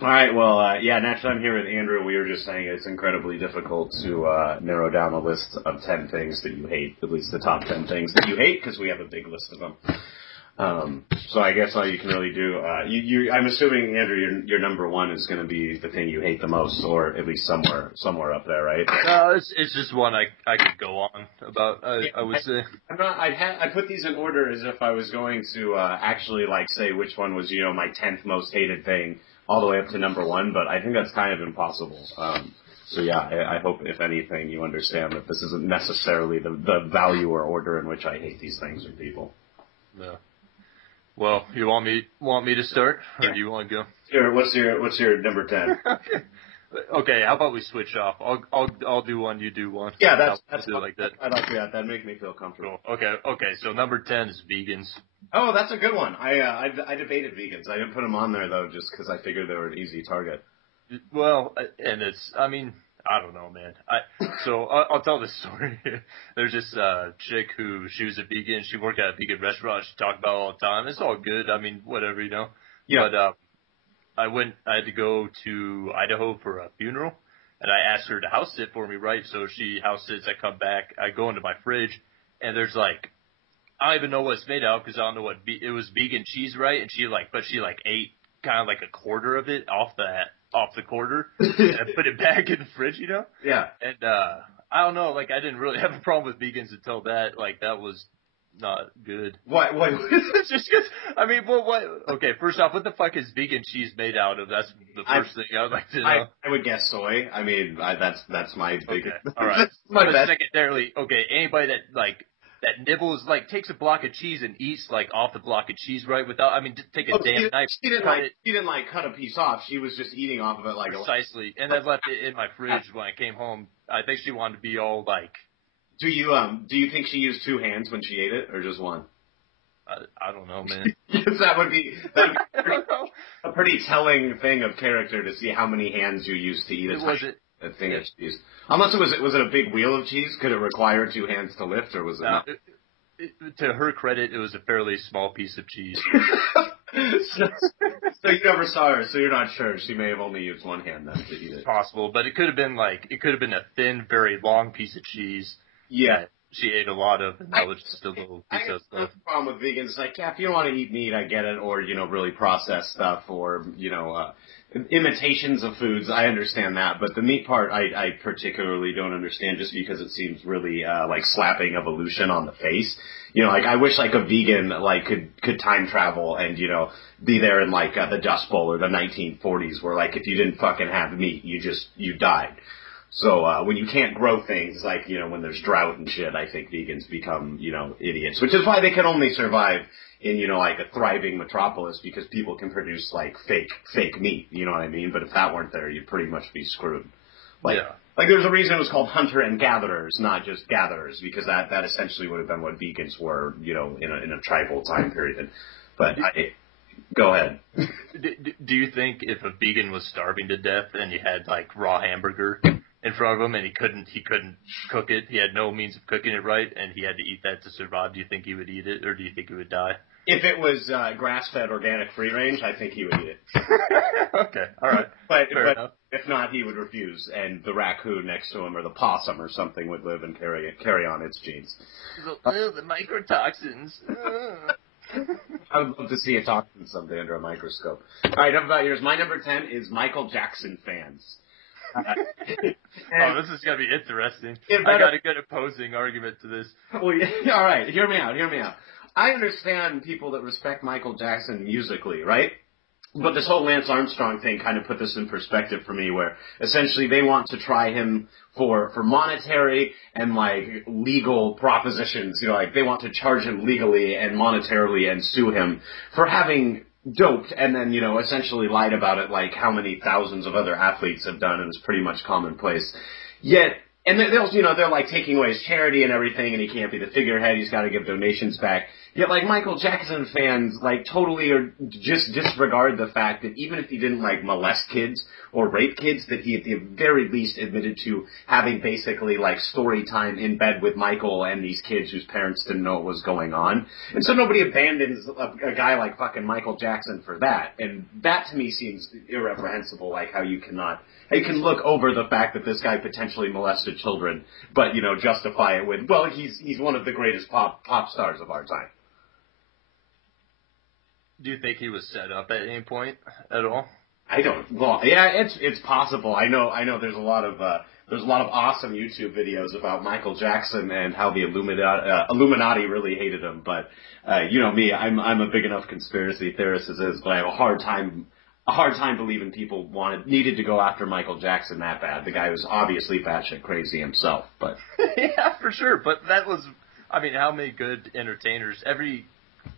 All right, well, yeah, naturally I'm here with Andrew. We were just saying it's incredibly difficult to narrow down a list of 10 things that you hate, at least the top 10 things that you hate, because we have a big list of them. So I guess all you can really do, I'm assuming, Andrew, your number one is going to be the thing you hate the most, or at least somewhere up there, right? No, it's just one I could go on about. I would say. I put these in order as if I was going to actually say which one was my 10th most hated thing all the way up to number one, but I think that's kind of impossible. So yeah, I hope if anything you understand that this isn't necessarily the value or order in which I hate these things or people. No. Well, you want me to start, or do you want to go? Sure. What's your number 10? Okay, how about we switch off? I'll do one, you do one. Yeah, that's do it like that. I like that. That'd make me feel comfortable. Cool. Okay. So number 10 is vegans. Oh, that's a good one. I debated vegans. I didn't put them on there though, just because I figured they were an easy target. Well, and I don't know, man. I'll tell this story. There's this chick she was a vegan. She worked at a vegan restaurant. She talked about it all the time. It's all good. I mean, whatever, Yeah. But I had to go to Idaho for a funeral, and I asked her to house sit for me, right? So she house sits. I come back. I go into my fridge, and there's I don't even know what it's made out because I don't know it was vegan cheese, right? And she ate kind of like a quarter of it off the quarter and put it back in the fridge, Yeah. And I don't know, I didn't really have a problem with vegans until that. That was not good. What? Just because, what? Okay, first off, what the fuck is vegan cheese made out of? That's the first thing I would like to know. I would guess soy. I mean, that's my big. Okay, all right. my best. Secondarily, okay, anybody that nibbles, takes a block of cheese and eats, off the block of cheese, right? Without, just take a damn knife. She didn't cut a piece off. She was just eating off of it precisely. And I left it in my fridge when I came home. I think she wanted to be all Do you think she used two hands when she ate it, or just one? I don't know, man. that would be a pretty telling thing of character to see how many hands you use to eat a thing of cheese. Unless was it a big wheel of cheese? Could it require two hands to lift, or was it not? To her credit, it was a fairly small piece of cheese. So you never saw her, so you're not sure. She may have only used one hand then to eat it. Possible, but it could have been a thin, very long piece of cheese. Yeah. She ate a lot of, and that was just a little piece of stuff. The problem with vegans, yeah, if you don't want to eat meat, I get it, or, really processed stuff, or, imitations of foods, I understand that, but the meat part, I particularly don't understand, just because it seems really, slapping evolution on the face. I wish, a vegan, could time travel and, be there in, the Dust Bowl or the 1940s, where, if you didn't fucking have meat, you died. So, when you can't grow things, when there's drought and shit, I think vegans become, idiots. Which is why they can only survive in, a thriving metropolis, because people can produce, fake meat, you know what I mean? But if that weren't there, you'd pretty much be screwed. There's a reason it was called hunter and gatherers, not just gatherers, because that essentially would have been what vegans were, in a tribal time period. But go ahead. Do you think if a vegan was starving to death and you had, raw hamburger in front of him and he couldn't cook it, he had no means of cooking it right, and he had to eat that to survive, do you think he would eat it, or do you think he would die? If it was grass-fed, organic, free-range, I think he would eat it. Okay, all right. But if not, he would refuse, and the raccoon next to him or the possum or something would live and carry on its genes. The microtoxins. I would love to see a toxin someday under a microscope. All right, enough about yours. My number 10 is Michael Jackson fans. This is going to be interesting. I got a good opposing argument to this. Well, all right, hear me out. I understand people that respect Michael Jackson musically, right? But this whole Lance Armstrong thing kind of put this in perspective for me, where essentially they want to try him for monetary and legal propositions. They want to charge him legally and monetarily and sue him for having doped and then, essentially lied about it how many thousands of other athletes have done, and it's pretty much commonplace. Yet, and they're taking away his charity and everything, and he can't be the figurehead, he's got to give donations back. Yeah, like Michael Jackson fans, like totally or just disregard the fact that even if he didn't like molest kids or rape kids, that he at the very least admitted to having basically like story time in bed with Michael and these kids whose parents didn't know what was going on. And so nobody abandons a guy like fucking Michael Jackson for that. And that to me seems irreprehensible, like how you can look over the fact that this guy potentially molested children, but, you know, justify it with, well, he's one of the greatest pop stars of our time. Do you think he was set up at any point at all? I don't. Well, yeah, it's possible. I know. There's a lot of awesome YouTube videos about Michael Jackson and how the Illuminati really hated him. But you know me, I'm a big enough conspiracy theorist as is, but I have a hard time believing people needed to go after Michael Jackson that bad. The guy was obviously batshit crazy himself. But yeah, for sure. But that was, I mean, how many good entertainers? Every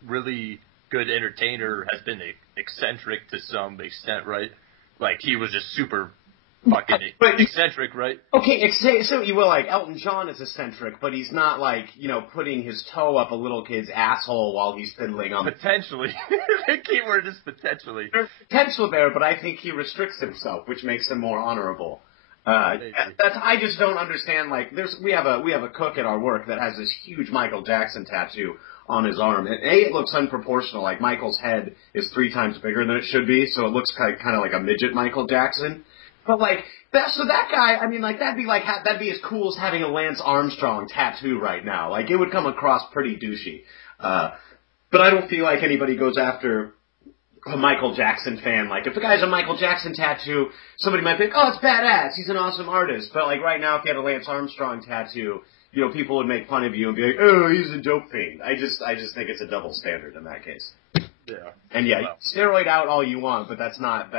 really good entertainer has been eccentric to some extent, right? Like, he was just super fucking eccentric, right? Okay, say what you will, like, Elton John is eccentric, but he's not, like, you know, putting his toe up a little kid's asshole while he's fiddling on... Potentially. The key word is potentially. There's potential there, but I think he restricts himself, which makes him more honorable. I just don't understand, like, we have a cook at our work that has this huge Michael Jackson tattoo on his arm. And it looks unproportional. Like, Michael's head is 3 times bigger than it should be, so it looks kind of like a midget Michael Jackson. But, like, that guy, I mean, like, that'd be as cool as having a Lance Armstrong tattoo right now. Like, it would come across pretty douchey. But I don't feel like anybody goes after a Michael Jackson fan. Like, if the guy's a Michael Jackson tattoo, somebody might think, oh, it's badass, he's an awesome artist. But, like, right now, if you had a Lance Armstrong tattoo, you know, people would make fun of you and be like, oh, he's a dope fiend. I just think it's a double standard in that case. Yeah. And yeah, steroid out all you want, but that's not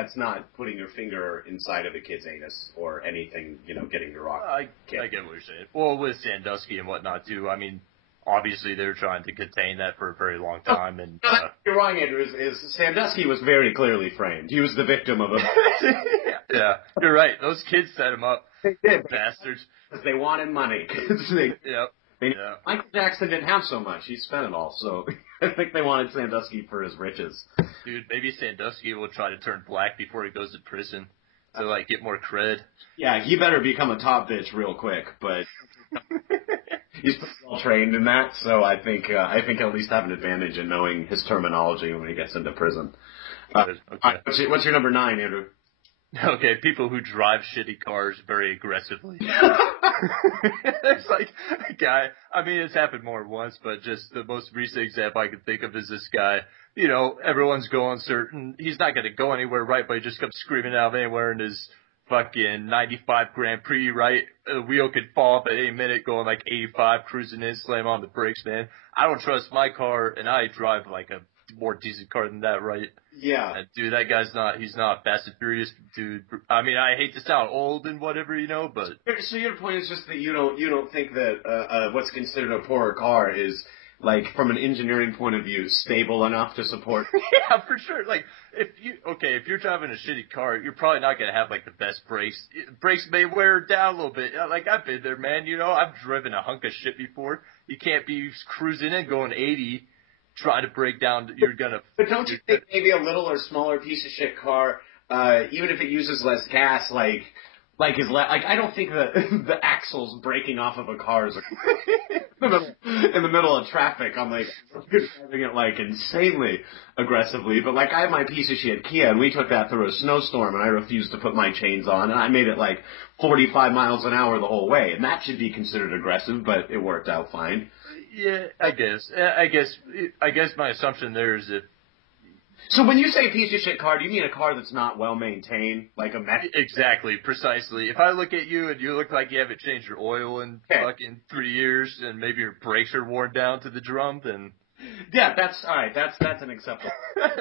putting your finger inside of a kid's anus or anything, you know, getting your rock. I get what you're saying. Well, with Sandusky and whatnot, too, I mean, obviously they're trying to contain that for a very long time. And you're wrong, Andrew. Is Sandusky was very clearly framed. He was the victim of a... Yeah, you're right. Those kids set him up. They did. Bastards. Because they wanted money. Michael Jackson didn't have so much. He spent it all. So I think they wanted Sandusky for his riches. Dude, maybe Sandusky will try to turn black before he goes to prison to, like, get more cred. Yeah, he better become a top bitch real quick, but he's pretty well trained in that, so I think he'll at least have an advantage in knowing his terminology when he gets into prison. Okay. What's your number 9, Andrew? Okay, people who drive shitty cars very aggressively. It's like a guy, I mean, it's happened more than once, but just the most recent example I can think of is this guy. You know, everyone's going certain, he's not going to go anywhere, right, but he just comes screaming out of anywhere in his fucking 95 Grand Prix, right? The wheel could fall off at any minute, going like 85, cruising in, slam on the brakes, man. I don't trust my car, and I drive like a more decent car than that, right? Yeah. And dude, that guy's he's not Fast and Furious, dude. I mean, I hate to sound old and whatever, you know, but... So your point is just that you don't think that what's considered a poorer car is, like, from an engineering point of view, stable enough to support... Yeah, for sure. Like, if you're driving a shitty car, you're probably not going to have, like, the best brakes. Brakes may wear down a little bit. Like, I've been there, man, you know. I've driven a hunk of shit before. You can't be cruising in going 80... try to break down, you're gonna... But don't you think maybe a little or smaller piece of shit car, even if it uses less gas, I don't think the axles breaking off of a car is in the middle of traffic. I'm like, driving it like insanely aggressively, but like I have my piece of shit Kia, and we took that through a snowstorm, and I refused to put my chains on, and I made it like 45 miles an hour the whole way, and that should be considered aggressive, but it worked out fine. Yeah, I guess my assumption there is that... So when you say piece of shit car, do you mean a car that's not well maintained, like a mech? Exactly, precisely. If I look at you and you look like you haven't changed your oil in fucking 3 years, and maybe your brakes are worn down to the drum, then... Yeah, that's all right. That's an acceptable.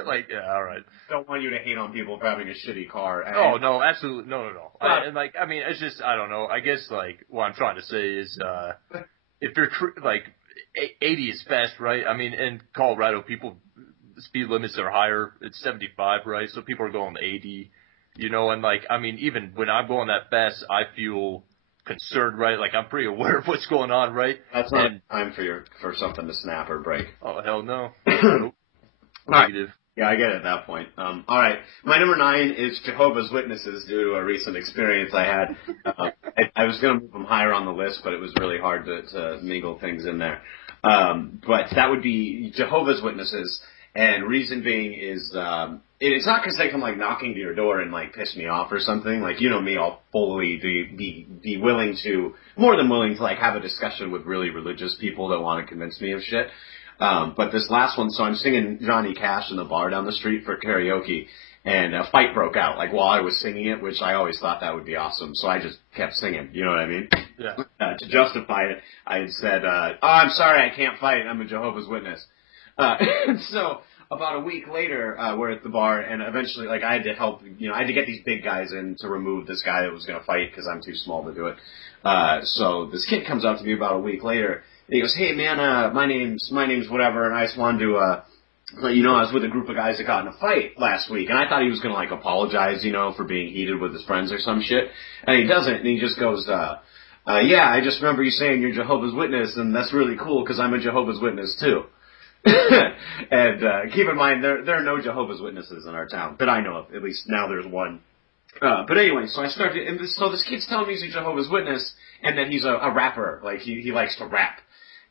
Like, yeah, all right. Don't want you to hate on people for having a shitty car. Oh no, absolutely no. It's just I don't know. I guess like what I'm trying to say is, if you're like 80 is fast, right? I mean, in Colorado, speed limits are higher. It's 75, right? So people are going 80, you know, and like, I mean, even when I'm going that fast, I feel concerned, right? Like, I'm pretty aware of what's going on, right? That's not time for something to snap or break. Oh, hell no. Nope. Right. Negative. Yeah, I get it at that point. All right. My number 9 is Jehovah's Witnesses due to a recent experience I had. I was going to move them higher on the list, but it was really hard to mingle things in there. But that would be Jehovah's Witnesses. And reason being is, it's not because they come like knocking to your door and like piss me off or something. Like, you know me, I'll fully be willing to, more than willing to like have a discussion with really religious people that want to convince me of shit. But this last one, so I'm singing Johnny Cash in the bar down the street for karaoke, and a fight broke out, like while I was singing it, which I always thought that would be awesome, so I just kept singing, you know what I mean? Yeah. To justify it, I had said, oh, I'm sorry, I can't fight, I'm a Jehovah's Witness. And so, about a week later, we're at the bar, and eventually, like, I had to help, I had to get these big guys in to remove this guy that was going to fight, because I'm too small to do it. So this kid comes up to me about a week later, and he goes, hey man, my name's whatever, and I just wanted to, let you know I was with a group of guys that got in a fight last week, and I thought he was gonna like apologize, for being heated with his friends or some shit, and he doesn't, and he just goes, yeah, I just remember you saying you're Jehovah's Witness, and that's really cool, because I'm a Jehovah's Witness too. And, keep in mind, there are no Jehovah's Witnesses in our town, that I know of, at least now there's one. But anyway, so I started, and so this kid's telling me he's a Jehovah's Witness, and that he's a rapper, like he likes to rap.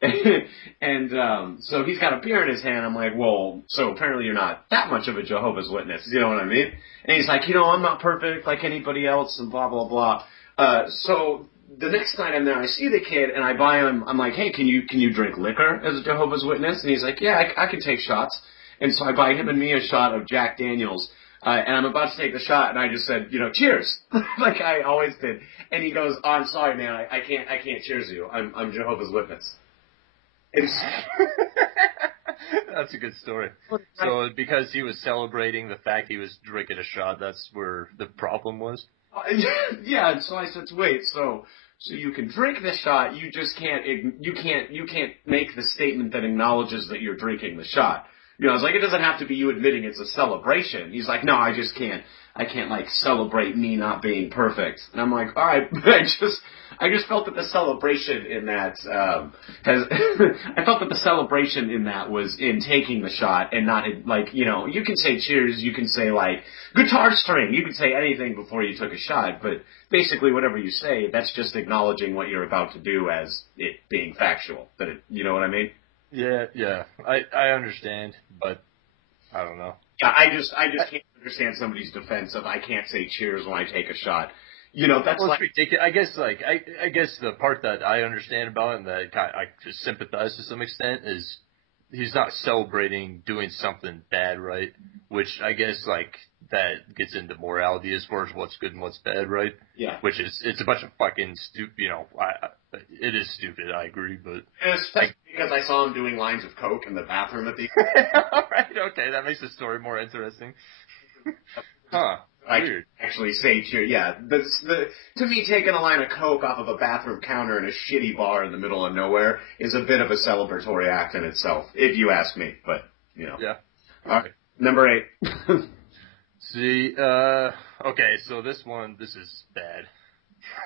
And so he's got a beer in his hand. I'm like, well, so apparently you're not that much of a Jehovah's Witness. You know what I mean? And he's like, I'm not perfect like anybody else and blah, blah, blah. So the next night I'm there, I see the kid and I buy him, I'm like, hey, can you drink liquor as a Jehovah's Witness? And he's like, yeah, I can take shots. And so I buy him and me a shot of Jack Daniels. And I'm about to take the shot, and I just said, cheers, like I always did. And he goes, oh, I'm sorry, man, I can't cheers you. I'm Jehovah's Witness. That's a good story. So because he was celebrating the fact he was drinking a shot, that's where the problem was? Yeah, and so I said, wait, so you can drink the shot, you just can't make the statement that acknowledges that you're drinking the shot. I was like, it doesn't have to be you admitting it's a celebration. He's like, no, I can't like celebrate me not being perfect. And I'm like, all right, I just felt that the celebration in that I felt that the celebration in that was in taking the shot and not in, like, you can say cheers, you can say like guitar string, you can say anything before you took a shot, but basically whatever you say, that's just acknowledging what you're about to do as it being factual. You know what I mean? Yeah. I understand, but I don't know. Yeah, I just can't understand somebody's defense of I can't say cheers when I take a shot. That's like ridiculous. I guess the part that I understand about it and that I just sympathize to some extent is he's not celebrating doing something bad, right? Which I guess like that gets into morality as far as what's good and what's bad, right? Yeah. Which is it's a bunch of fucking stupid. It is stupid. I agree, but especially because I saw him doing lines of coke in the bathroom at the. All right, okay, that makes the story more interesting. Huh. Weird. I actually say cheers. Yeah, to me, taking a line of coke off of a bathroom counter in a shitty bar in the middle of nowhere is a bit of a celebratory act in itself, if you ask me. But Yeah. All right, number 8. See, okay, so this is bad.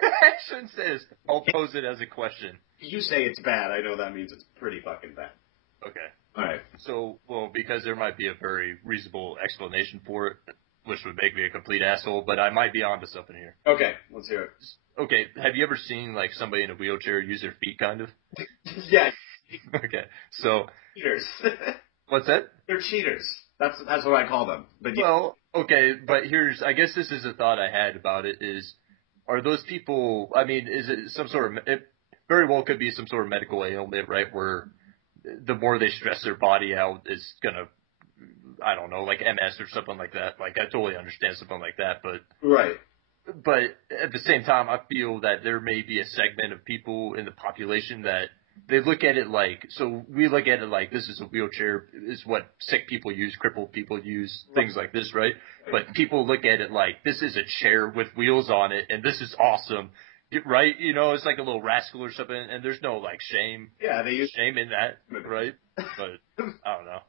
I shouldn't say this. I'll pose it as a question. You say it's bad. I know that means it's pretty fucking bad. Okay. All right. So, well, because there might be a very reasonable explanation for it, which would make me a complete asshole, but I might be onto something here. Okay, let's hear it. Okay, have you ever seen, like, somebody in a wheelchair use their feet, kind of? Yeah. Okay, so... Cheaters. What's that? They're cheaters. That's what I call them. But yeah. Well, okay, but I guess this is a thought I had about it is, are those people, I mean, is it some sort of, it very well could be some sort of medical ailment, right, where the more they stress their body out, it's gonna, I don't know, like MS or something like that. Like, I totally understand something like that, but. Right. But at the same time, I feel that there may be a segment of people in the population that they look at it like, so we look at it like this is a wheelchair, is what sick people use, crippled people use, things like this, right? But people look at it like this is a chair with wheels on it, and this is awesome, right? It's like a little rascal or something, and there's no like shame. Yeah, they use shame in that, right? But I don't know.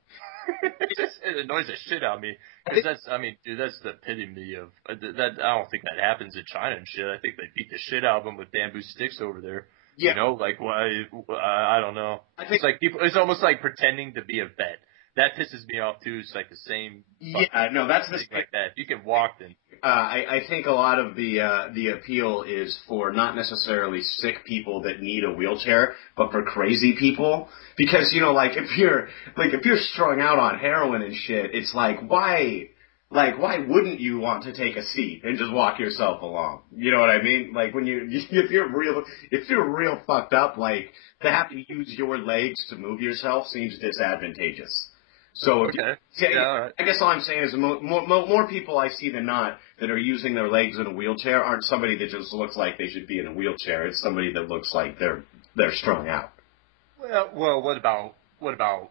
It annoys the shit out of me because dude, that's the epitome of that. I don't think that happens in China and shit. I think they beat the shit out of them with bamboo sticks over there. Yeah. You know, like why? I don't know. I think It's like people. It's almost like pretending to be a vet. That pisses me off too. It's like the same. Yeah, no, that's the thing like that. You can walk then. I think a lot of the appeal is for not necessarily sick people that need a wheelchair, but for crazy people. Because, you know, like if you're strung out on heroin and shit, it's why wouldn't you want to take a seat and just walk yourself along? You know what I mean? Like if you're real fucked up, like to have to use your legs to move yourself seems disadvantageous. So, Okay. All right. I guess all I'm saying is more people I see than not that are using their legs in a wheelchair aren't somebody that just looks like they should be in a wheelchair. It's somebody that looks like they're strung out. Well, what about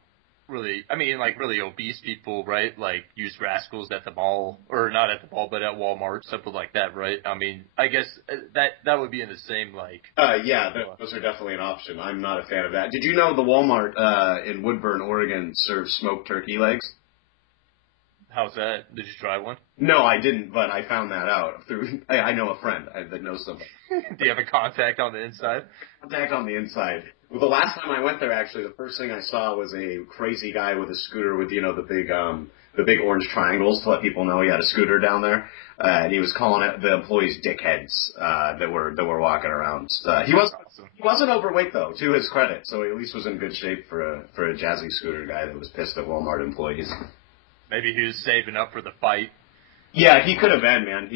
really? I mean, like really obese people, right? Like used rascals at the mall, or not at the mall, but at Walmart, something like that, right? I mean, I guess that would be in the same like. Those are definitely an option. I'm not a fan of that. Did you know the Walmart in Woodburn, Oregon, serves smoked turkey legs? How's that? Did you try one? No, I didn't, but I found that out through. I know a friend that knows somebody. Do you have a contact on the inside? Contact on the inside. Well, the last time I went there, actually, the first thing I saw was a crazy guy with a scooter with, you know, the big orange triangles to let people know he had a scooter down there. And he was calling it the employees dickheads, that were walking around. He wasn't overweight though, to his credit, so he at least was in good shape for a jazzy scooter guy that was pissed at Walmart employees. Maybe he was saving up for the fight. Yeah, he could have been, man.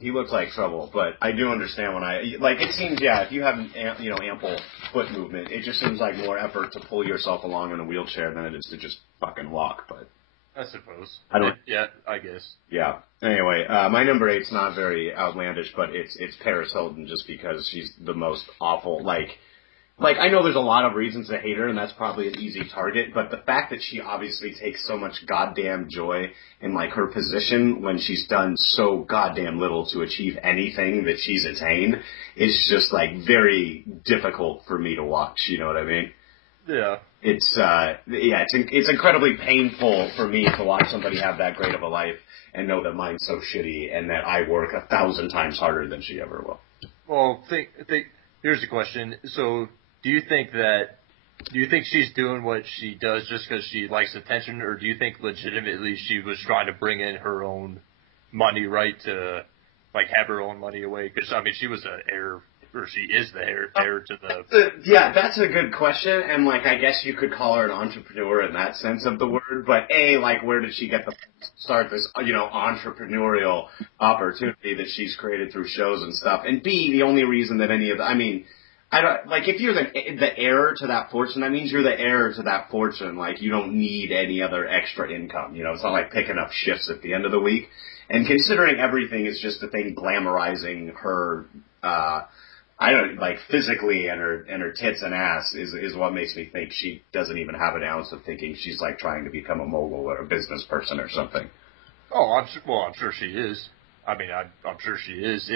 He looked like trouble, but I do understand it seems, if you have, ample foot movement, it just seems like more effort to pull yourself along in a wheelchair than it is to just fucking walk, but. I suppose. Yeah, I guess. Yeah. Anyway, my number 8's not very outlandish, but it's Paris Hilton just because she's the most awful, Like, I know there's a lot of reasons to hate her, and that's probably an easy target, but the fact that she obviously takes so much goddamn joy in, her position when she's done so goddamn little to achieve anything that she's attained is just, very difficult for me to watch, you know what I mean? Yeah. It's incredibly painful for me to watch somebody have that great of a life and know that mine's so shitty and that I work 1,000 times harder than she ever will. Well, here's the question. So, do you think she's doing what she does just because she likes attention, or do you think legitimately she was trying to bring in her own money, right, to, have her own money away? Because, she was an heir, or she is the heir to the... Yeah, that's a good question, and, I guess you could call her an entrepreneur in that sense of the word, but A, where did she get the start this, entrepreneurial opportunity that she's created through shows and stuff, and B, the only reason that any of the... I don't, if you're the heir to that fortune, that means you're the heir to that fortune. You don't need any other extra income. It's not like picking up shifts at the end of the week. And considering everything is just a thing glamorizing her, physically and her tits and ass is what makes me think she doesn't even have an ounce of thinking she's, trying to become a mogul or a business person or something. Oh, I'm sure she is. I'm sure she is.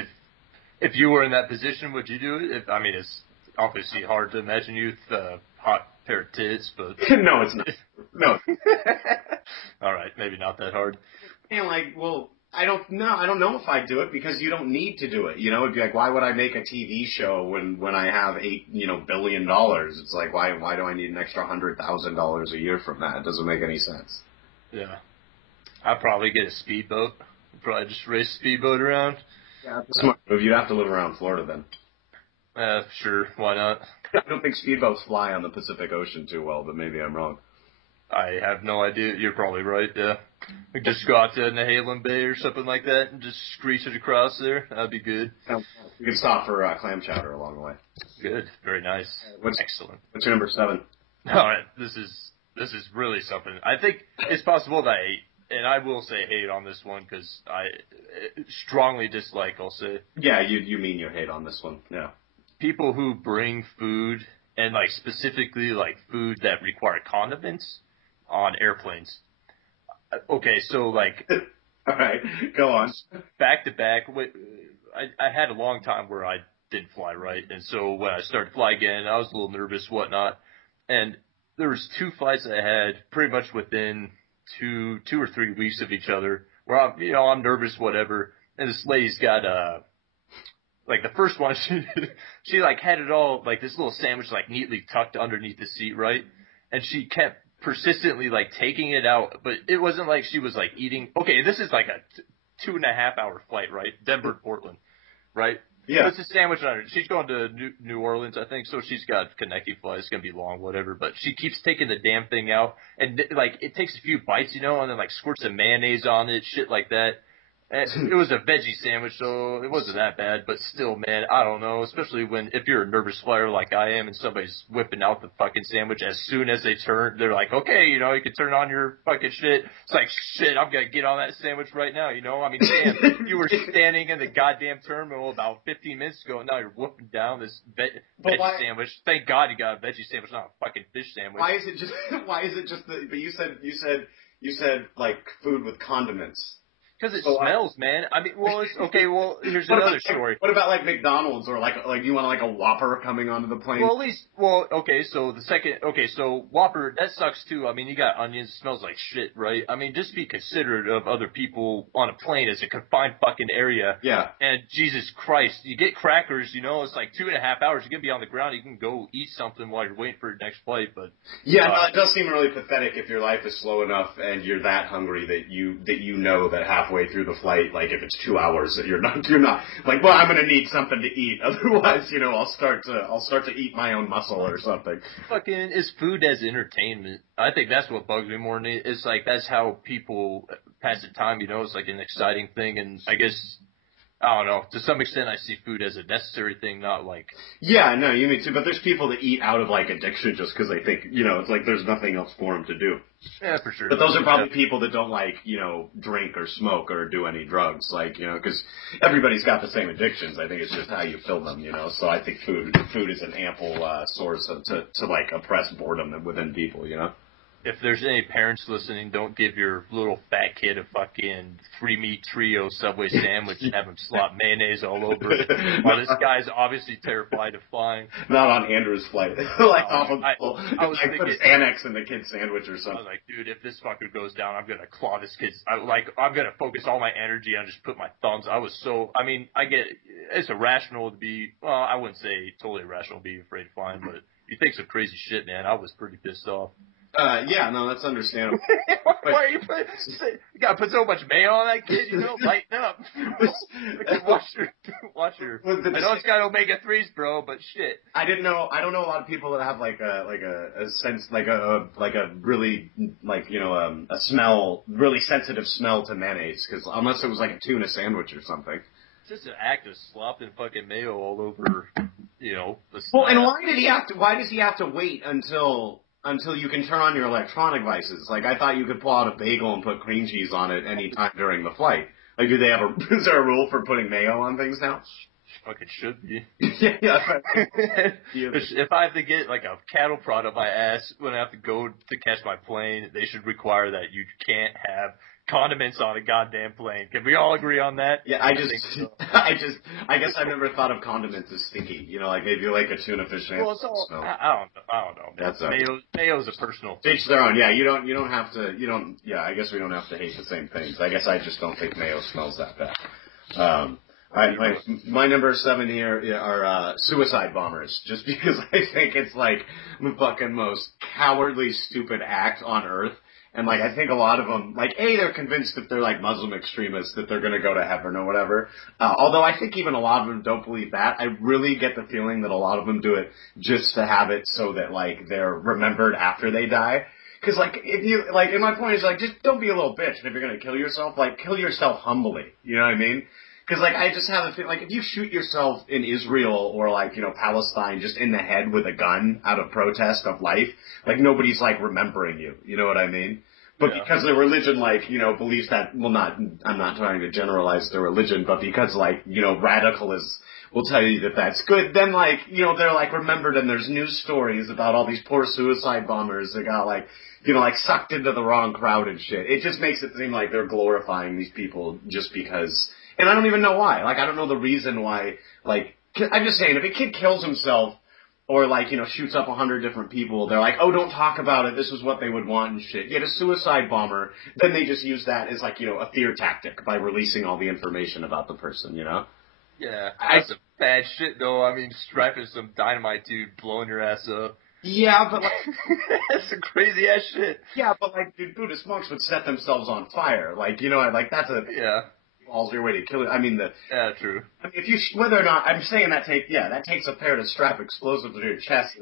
If you were in that position, would you do it? It's obviously hard to imagine you with a hot pair of tits, but... No, it's not. No. All right, maybe not that hard. And, I don't know if I'd do it because you don't need to do it. It'd be why would I make a TV show when I have $8 billion? It's why do I need an extra $100,000 a year from that? It doesn't make any sense. Yeah. I'd probably get a speedboat. Probably just race a speedboat around. Yeah, that's smart move. You'd have to live around Florida then. Sure. Why not? I don't think speedboats fly on the Pacific Ocean too well, but maybe I'm wrong. I have no idea. You're probably right. We just go out to Nehalem Bay or something like that and just screech it across there. That'd be good. We can stop for clam chowder along the way. Good. Very nice. Excellent. What's your number 7? All right. This is really something. I think it's possible that I hate. And I will say hate on this one because I strongly dislike, I'll say. Yeah, you mean you hate on this one, yeah. People who bring food, and specifically food that require condiments on airplanes. Okay, so All right, go on. Back to back, I had a long time where I didn't fly right. And so when I started flying again, I was a little nervous, whatnot. And there was 2 flights that I had pretty much within two or 3 weeks of each other. Where I'm nervous, whatever. And this lady's got like the first one, she like had it all like this little sandwich like neatly tucked underneath the seat, right? And she kept persistently like taking it out, but it wasn't like she was like eating. Okay, this is like a 2.5-hour flight, right? Denver to Portland, right? Yeah. It's a sandwich on her. She's going to New Orleans, I think, so she's got connecting flights. It's going to be long, whatever. But she keeps taking the damn thing out. And, like, it takes a few bites, and then, like, squirts some mayonnaise on it, shit like that. It was a veggie sandwich, so it wasn't that bad. But still, man, I don't know. Especially if you're a nervous flyer like I am and somebody's whipping out the fucking sandwich as soon as they turn, they're like, okay, you can turn on your fucking shit. It's like, shit, I'm going to get on that sandwich right now, I mean, damn, you were standing in the goddamn terminal about 15 minutes ago, and now you're whooping down this veggie sandwich. Thank God you got a veggie sandwich, not a fucking fish sandwich. Why is it just but you said like food with condiments. Because it smells, man. I mean, here's another story. What about like McDonald's or like you want like a Whopper coming onto the plane? So Whopper, that sucks too. I mean, you got onions, it smells like shit, right? I mean, just be considerate of other people on a plane. It's a confined fucking area. Yeah. And Jesus Christ, you get crackers, it's like 2.5 hours. You're going to be on the ground. You can go eat something while you're waiting for your next flight, but. Yeah, no, it does seem really pathetic if your life is slow enough and you're that hungry that you know that halfway through the flight, like if it's 2 hours, that you're not like, well, I'm gonna need something to eat, otherwise, I'll start to eat my own muscle or something. Fucking is food as entertainment. I think that's what bugs me more than it's like that's how people pass the time. It's like an exciting thing, and I guess. I don't know. To some extent, I see food as a necessary thing, not like... Yeah, no, you mean too. But there's people that eat out of, like, addiction just because they think, it's like there's nothing else for them to do. Yeah, for sure. But those are probably people that don't, like, drink or smoke or do any drugs. Like, because everybody's got the same addictions. I think it's just how you fill them, So I think food is an ample source to, like, oppress boredom within people, If there's any parents listening, don't give your little fat kid a fucking 3-meat trio Subway sandwich and have him slop mayonnaise all over it. While this guy's obviously terrified of flying. Not on Andrew's flight. I put Xanax in the kid's sandwich or something. I was like, dude, if this fucker goes down, I'm going to claw this kid's... I'm going to focus all my energy on just put my thumbs. I get... It's irrational to be... Well, I wouldn't say totally irrational to be afraid of flying, but you think some crazy shit, man. I was pretty pissed off. Yeah, no, that's understandable. Why are you you gotta put so much mayo on that kid, lighten up. watch your. I know it's got omega-3s, bro, but shit. I don't know a lot of people that have like a sense, like a really a smell, really sensitive smell to mayonnaise, because unless it was like a tuna sandwich or something. It's just an act of slopping fucking mayo all over, the Well, and why does he have to wait until you can turn on your electronic devices? Like, I thought you could pull out a bagel and put cream cheese on it any time during the flight. Like, is there a rule for putting mayo on things now? Fucking should be. Yeah. If I have to get, like, a cattle prod up my ass when I have to go to catch my plane, they should require that you can't have condiments on a goddamn plane. Can we all agree on that? Yeah, I guess I've never thought of condiments as stinky. Like maybe like a tuna fish sandwich. Well, it's all, I don't know. That's mayo's a personal thing. Each their own. Yeah, you don't have to. I guess we don't have to hate the same things. I guess I just don't think mayo smells that bad. All right, my number 7 here are suicide bombers. Just because I think it's like the fucking most cowardly, stupid act on earth. And, like, I think a lot of them, like, they're convinced that they're, like, Muslim extremists, that they're going to go to heaven or whatever. Although I think even a lot of them don't believe that. I really get the feeling that a lot of them do it just to have it so that, like, they're remembered after they die. Because, like, and my point is, like, just don't be a little bitch. And if you're going to kill yourself, like, kill yourself humbly. You know what I mean? Because, like, I just have a feeling, like, if you shoot yourself in Israel or, like, Palestine just in the head with a gun out of protest of life, like, nobody's, like, remembering you. You know what I mean? But because their religion, like, believes that, well, I'm not trying to generalize their religion, but because, like, radicalists will tell you that that's good, then, like, they're, like, remembered and there's news stories about all these poor suicide bombers that got, like, sucked into the wrong crowd and shit. It just makes it seem like they're glorifying these people just because... And I don't even know why. Like, I don't know the reason why, like, I'm just saying, if a kid kills himself or like, shoots up 100 different people. They're like, oh, don't talk about it. This is what they would want and shit. Yet a suicide bomber, then they just use that as like, a fear tactic by releasing all the information about the person, Yeah, that's some bad shit though. I mean, strapping some dynamite to blowing your ass up. Yeah, but like, that's some crazy ass shit. Yeah, but like, dude, Buddhist monks would set themselves on fire. Like, like that's a balls your way to kill it. I mean, true. I mean, whether or not, I'm saying that takes a pair to strap explosives to your chest.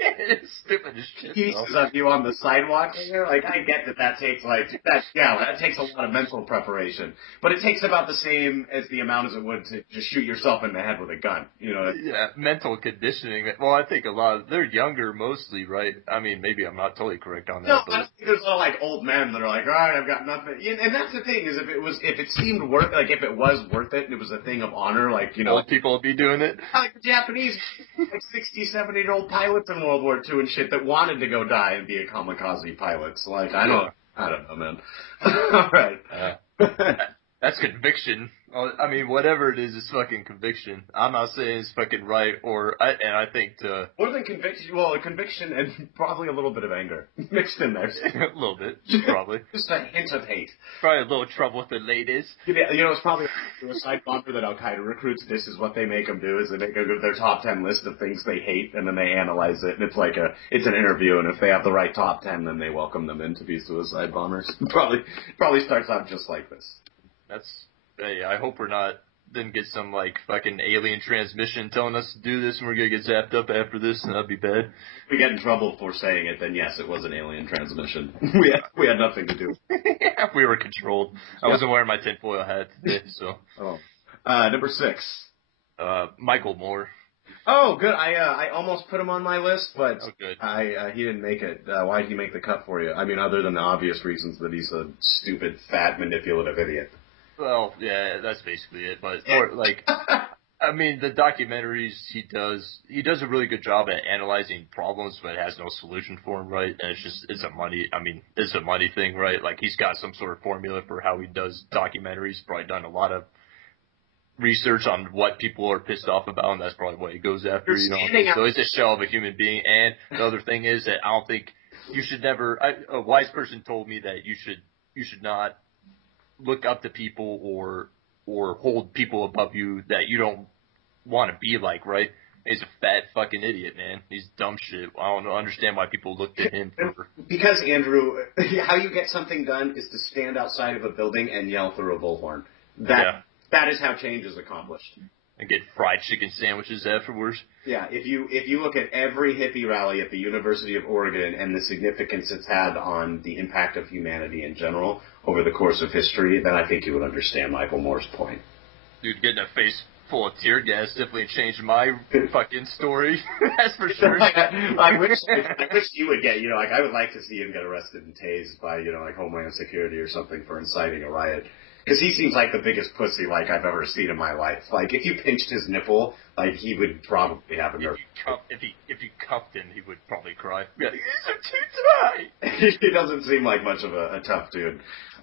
It's stupid as shit. Pieces of you on the sidewalk. Like, I get that takes that takes a lot of mental preparation. But it takes about the same as the amount as it would to just shoot yourself in the head with a gun. Yeah, mental conditioning. Well, I think they're younger mostly, right? I mean, maybe I'm not totally correct on that. No, I don't think there's all like old men that are like, all right, I've got nothing. And that's the thing is, if it seemed worth, like if it was worth it and it was a thing of honor, like old people would be doing it. Like the Japanese, like 60, 70-year-old pilots in World War II and shit that wanted to go die and be a kamikaze pilot. So like, I don't know, man. All right. That's conviction. I mean, whatever it is, it's fucking conviction. I'm not saying it's fucking right, I think more than conviction, conviction and probably a little bit of anger mixed in there. A little bit, probably. Just a hint of hate. Probably a little trouble with the ladies. It's probably a suicide bomber that Al Qaeda recruits. This is what they make them do: is they make them go to their top 10 list of things they hate, and then they analyze it, and it's like it's an interview, and if they have the right top 10, then they welcome them in to be suicide bombers. Probably starts out just like this. Hey, I hope we're not then get some like fucking alien transmission telling us to do this and we're gonna get zapped up after this, and that'd be bad. If we get in trouble for saying it, then yes, it was an alien transmission. we had nothing to do. We were controlled. I wasn't wearing my tinfoil hat today, so. Number 6. Michael Moore. Oh, good. I almost put him on my list, but good. He didn't make it. Why did he make the cut for you? I mean, other than the obvious reasons that he's a stupid, fat, manipulative idiot. Well, yeah, that's basically it. But more like, I mean, the documentaries he does a really good job at analyzing problems, but has no solution for them, right? And it's a money thing, right? Like he's got some sort of formula for how he does documentaries. Probably done a lot of research on what people are pissed off about, and that's probably what he goes after. So he's a shell of a human being. And the other thing is that I don't think you should never. A wise person told me that you should not look up to people or hold people above you that you don't want to be like, right? He's a fat fucking idiot, man. He's dumb shit. I don't understand why people look to him for... Because, Andrew, how you get something done is to stand outside of a building and yell through a bullhorn. That is how change is accomplished. And get fried chicken sandwiches afterwards. Yeah, if you look at every hippie rally at the University of Oregon and the significance it's had on the impact of humanity in general over the course of history, then I think you would understand Michael Moore's point. Dude, getting a face full of tear gas definitely changed my fucking story. That's for sure. I wish you would get, I would like to see him get arrested and tased by, like Homeland Security or something for inciting a riot. Because he seems like the biggest pussy I've ever seen in my life. Like, if you pinched his nipple, he would probably have a nerve. If you cuffed him, he would probably cry. These are too dry. He doesn't seem like much of a tough dude.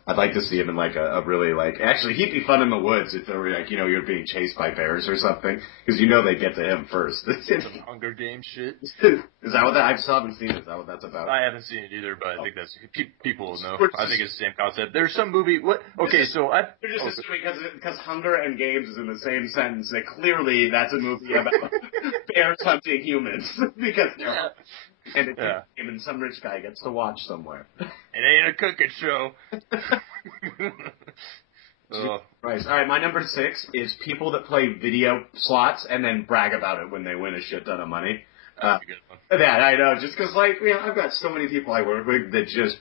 I'd like to see him in a really actually he'd be fun in the woods if there were you're being chased by bears or something, because they'd get to him first. Some Hunger Games shit. Is that what that? I still haven't seen it. Is that what that's about? I haven't seen it either, but I think that's people will know. I think it's the same concept. There's some movie. What? Okay, so you're just assuming because Hunger and Games is in the same sentence that clearly that's a movie about bears hunting humans because they're. And and some rich guy gets to watch somewhere. It ain't a cooking show. Right. All right, my number 6 is people that play video slots and then brag about it when they win a shit ton of money. That, I know, just because, I've got so many people I work with that just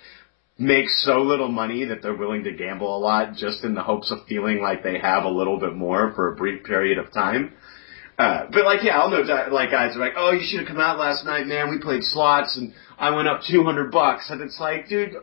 make so little money that they're willing to gamble a lot just in the hopes of feeling like they have a little bit more for a brief period of time. But I'll know, guys are like, oh, you should have come out last night, man. We played slots and I went up $200. And it's like, dude,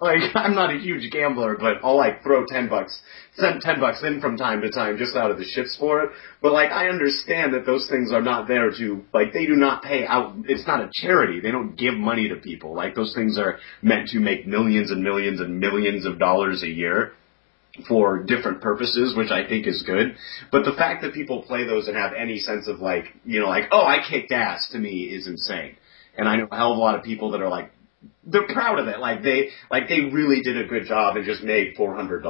I'm not a huge gambler, but I'll throw $10, send $10 in from time to time just out of the shits for it. But I understand that those things are not there to, they do not pay out. It's not a charity. They don't give money to people. Those things are meant to make millions and millions and millions of dollars a year. for different purposes, which I think is good. But the fact that people play those and have any sense of like, like, oh, I kicked ass, to me is insane. And I know a hell of a lot of people that are like, they're proud of it. Like they really did a good job and just made $400.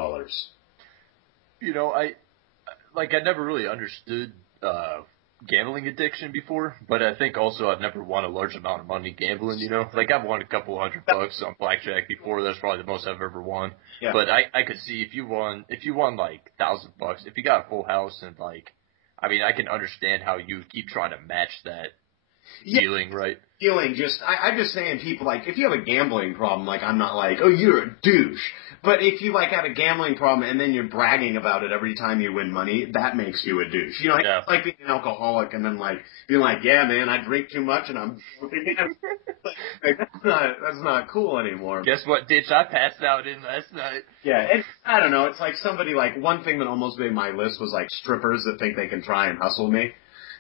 I never really understood gambling addiction before, but I think also I've never won a large amount of money gambling, Like I've won a couple $100 on blackjack before. That's probably the most I've ever won. Yeah. But I could see if you won like $1,000, if you got a full house and I can understand how you keep trying to match that feeling, right? I'm just saying, people, like, if you have a gambling problem, like, I'm not like, oh, you're a douche. But if you, like, have a gambling problem and then you're bragging about it every time you win money, that makes you a douche. It's like being an alcoholic and then, like, being like, yeah, man, I drink too much and I'm like, that's not cool anymore. Guess what ditch I passed out in last night? Yeah, I don't know. It's like somebody, like, one thing that almost made my list was, like, strippers that think they can try and hustle me.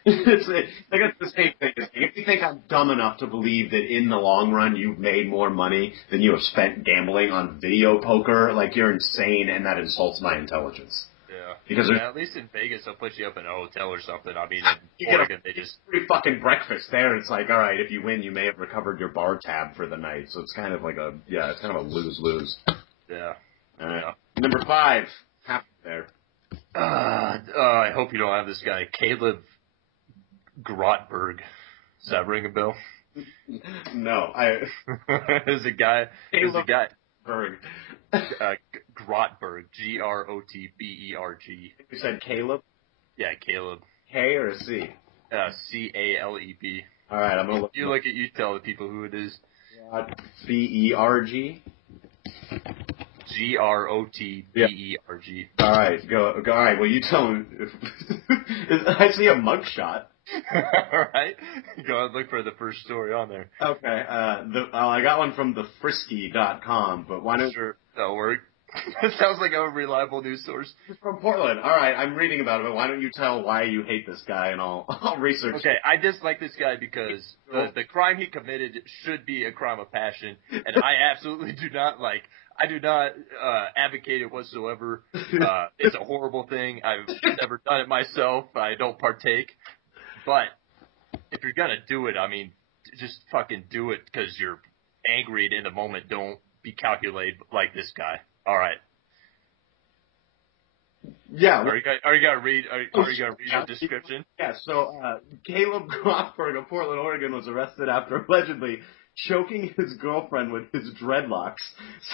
It's the same thing. If you think I'm dumb enough to believe that in the long run you've made more money than you have spent gambling on video poker, like, you're insane, and that insults my intelligence. Yeah. Because at least in Vegas they'll put you up in a hotel or something. I mean, in Oregon they just free fucking breakfast there. It's like, all right, if you win, you may have recovered your bar tab for the night. So it's kind of like it's kind of a lose-lose. Yeah. All right. Yeah. Number 5, half there. I hope you don't have this guy, Caleb Grotberg. Does that ring a bell? No, There's a guy. Berg. Grotberg. Grotberg. You said Caleb? Yeah, Caleb. K or a C? Caleb. All right, I'm gonna look. You tell the people who it is. Berg. Grotberg. All right, go. All right, well, you tell me. I see a mugshot. All right, go ahead and look for the first story on there. Okay, I got one from thefrisky.com, but why don't... Sure, that'll work. It sounds like a reliable news source. It's from Portland. All right, I'm reading about it, but why don't you tell why you hate this guy, and I'll research. Okay, I dislike this guy because the crime he committed should be a crime of passion, and I absolutely do not advocate it whatsoever. It's a horrible thing. I've never done it myself. I don't partake. But if you're going to do it, I mean, just fucking do it because you're angry and in the moment. Don't be calculated like this guy. All right. Yeah. Are you going to read the description? Yeah, so Caleb Grotberg of Portland, Oregon was arrested after allegedly choking his girlfriend with his dreadlocks,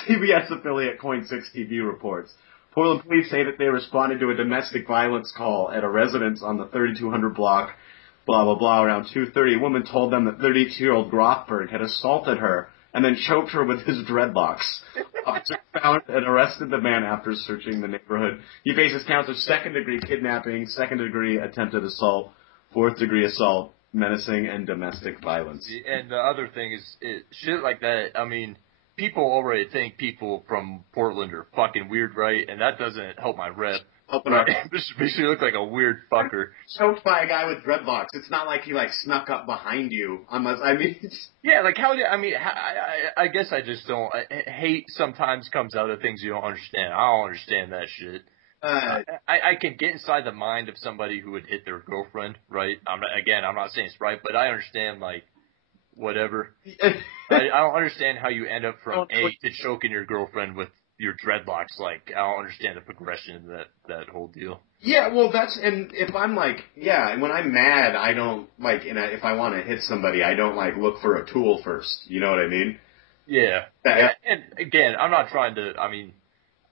CBS affiliate Coin6TV reports. Portland police say that they responded to a domestic violence call at a residence on the 3200 block, blah, blah, blah, around 2:30. A woman told them that 32-year-old Grotberg had assaulted her and then choked her with his dreadlocks. Officers found and arrested the man after searching the neighborhood. He faces counts of second-degree kidnapping, second-degree attempted assault, fourth-degree assault, menacing, and domestic violence. And the other thing is shit like that, I mean, people already think people from Portland are fucking weird, right? And that doesn't help my rep. This makes you look like a weird fucker. Choked by a guy with dreadlocks. It's not like he snuck up behind you. Yeah, like I guess I just don't. Hate sometimes comes out of things you don't understand. I don't understand that shit. I can get inside the mind of somebody who would hit their girlfriend, right? I'm not saying it's right, but I understand whatever. I don't understand how you end up from A to choking your girlfriend with your dreadlocks. I don't understand the progression of that whole deal. Yeah, well, and if I'm when I'm mad, I don't, if I want to hit somebody, I don't, look for a tool first. You know what I mean? Yeah. And again, I'm not trying to,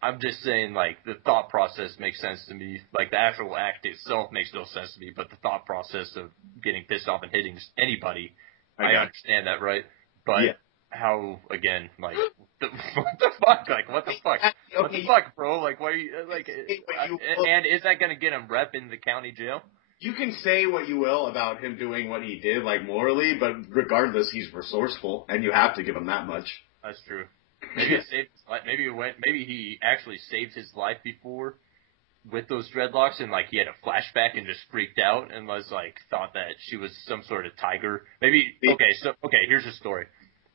I'm just saying, the thought process makes sense to me. The actual act itself makes no sense to me, but the thought process of getting pissed off and hitting anybody, I understand that, right? But how, again, what the fuck? What the fuck? What the fuck, bro? Why are you, and is that going to get him rep in the county jail? You can say what you will about him doing what he did, morally, but regardless, he's resourceful, and you have to give him that much. That's true. Maybe it saved his life. Maybe he actually saved his life before with those dreadlocks, and he had a flashback and just freaked out and was thought that she was some sort of tiger. Maybe here's the story.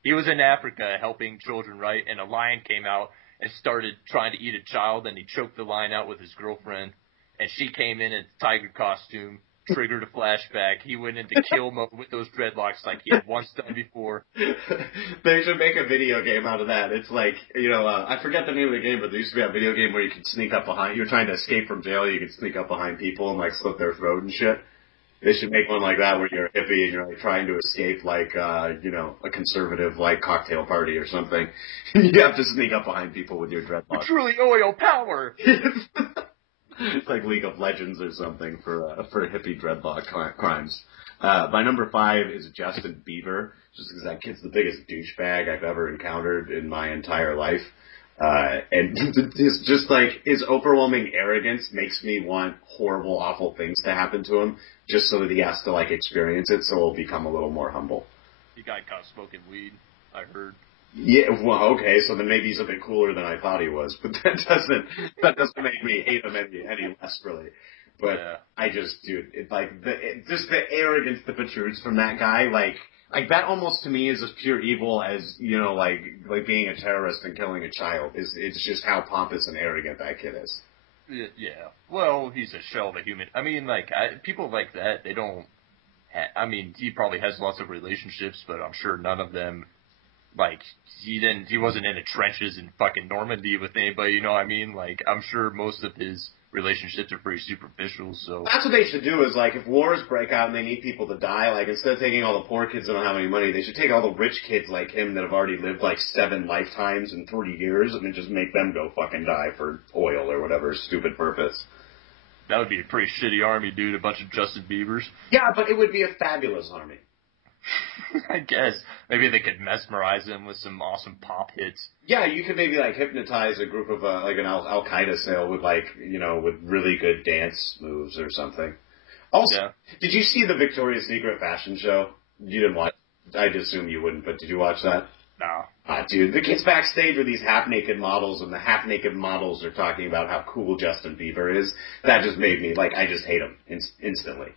He was in Africa helping children, right? And a lion came out and started trying to eat a child, and he choked the line out with his girlfriend, and she came in a tiger costume, triggered a flashback. He went into kill mode with those dreadlocks like he had once done before. They should make a video game out of that. It's like, I forget the name of the game, but there used to be a video game where you could sneak up behind, you're trying to escape from jail, you could sneak up behind people and, like, slit their throat and shit. They should make one like that where you're a hippie and you're, like, trying to escape, like, a conservative, like, cocktail party or something. You have to sneak up behind people with your dreadlocks. Truly oil power! It's like League of Legends or something for hippie dreadlock crimes. My number 5 is Justin Bieber, just because that kid's the biggest douchebag I've ever encountered in my entire life. And it's just like his overwhelming arrogance makes me want horrible, awful things to happen to him, just so that he has to, like, experience it, so he'll become a little more humble. He got caught smoking weed, I heard. Yeah, well, okay, so then maybe he's a bit cooler than I thought he was, but that doesn't make me hate him any less, really. But yeah. I just, dude, just the arrogance that protrudes from that guy, like that almost to me is as pure evil as, like being a terrorist and killing a child. It's just how pompous and arrogant that kid is. Yeah. Well, he's a shell of a human. I mean, people like that, they don't. He probably has lots of relationships, but I'm sure none of them. Like, he wasn't in the trenches in fucking Normandy with anybody, you know what I mean? Like, I'm sure most of his relationships are pretty superficial, so. That's what they should do is, like, if wars break out and they need people to die, like, instead of taking all the poor kids that don't have any money, they should take all the rich kids like him that have already lived, like, 7 lifetimes in 30 years and then just make them go fucking die for oil or whatever stupid purpose. That would be a pretty shitty army, dude, a bunch of Justin Biebers. Yeah, but it would be a fabulous army. I guess. Maybe they could mesmerize him with some awesome pop hits. Yeah, you could maybe, like, hypnotize a group of, like, an Al-Qaeda cell with, like, with really good dance moves or something. Also, yeah. Did you see the Victoria's Secret fashion show? You didn't watch it. I'd assume you wouldn't, but did you watch that? No. Dude, the kids backstage with these half-naked models, and the half-naked models are talking about how cool Justin Bieber is. That just made me, like, I just hate him instantly.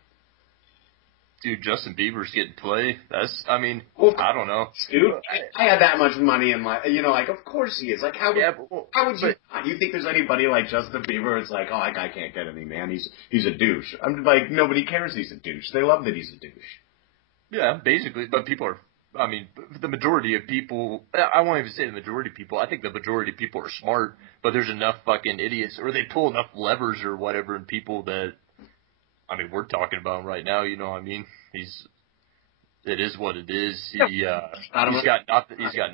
Dude, Justin Bieber's getting play. I don't know. Dude, I had that much money in my, of course he is. Like, how would you not? You think there's anybody like Justin Bieber? It's like, oh, that guy can't get any, man. He's a douche. I'm like, nobody cares he's a douche. They love that he's a douche. Yeah, basically. But people are, the majority of people, I won't even say the majority of people. I think the majority of people are smart, but there's enough fucking idiots, or they pull enough levers or whatever, and people that, we're talking about him right now, you know what I mean? It is what it is. He's got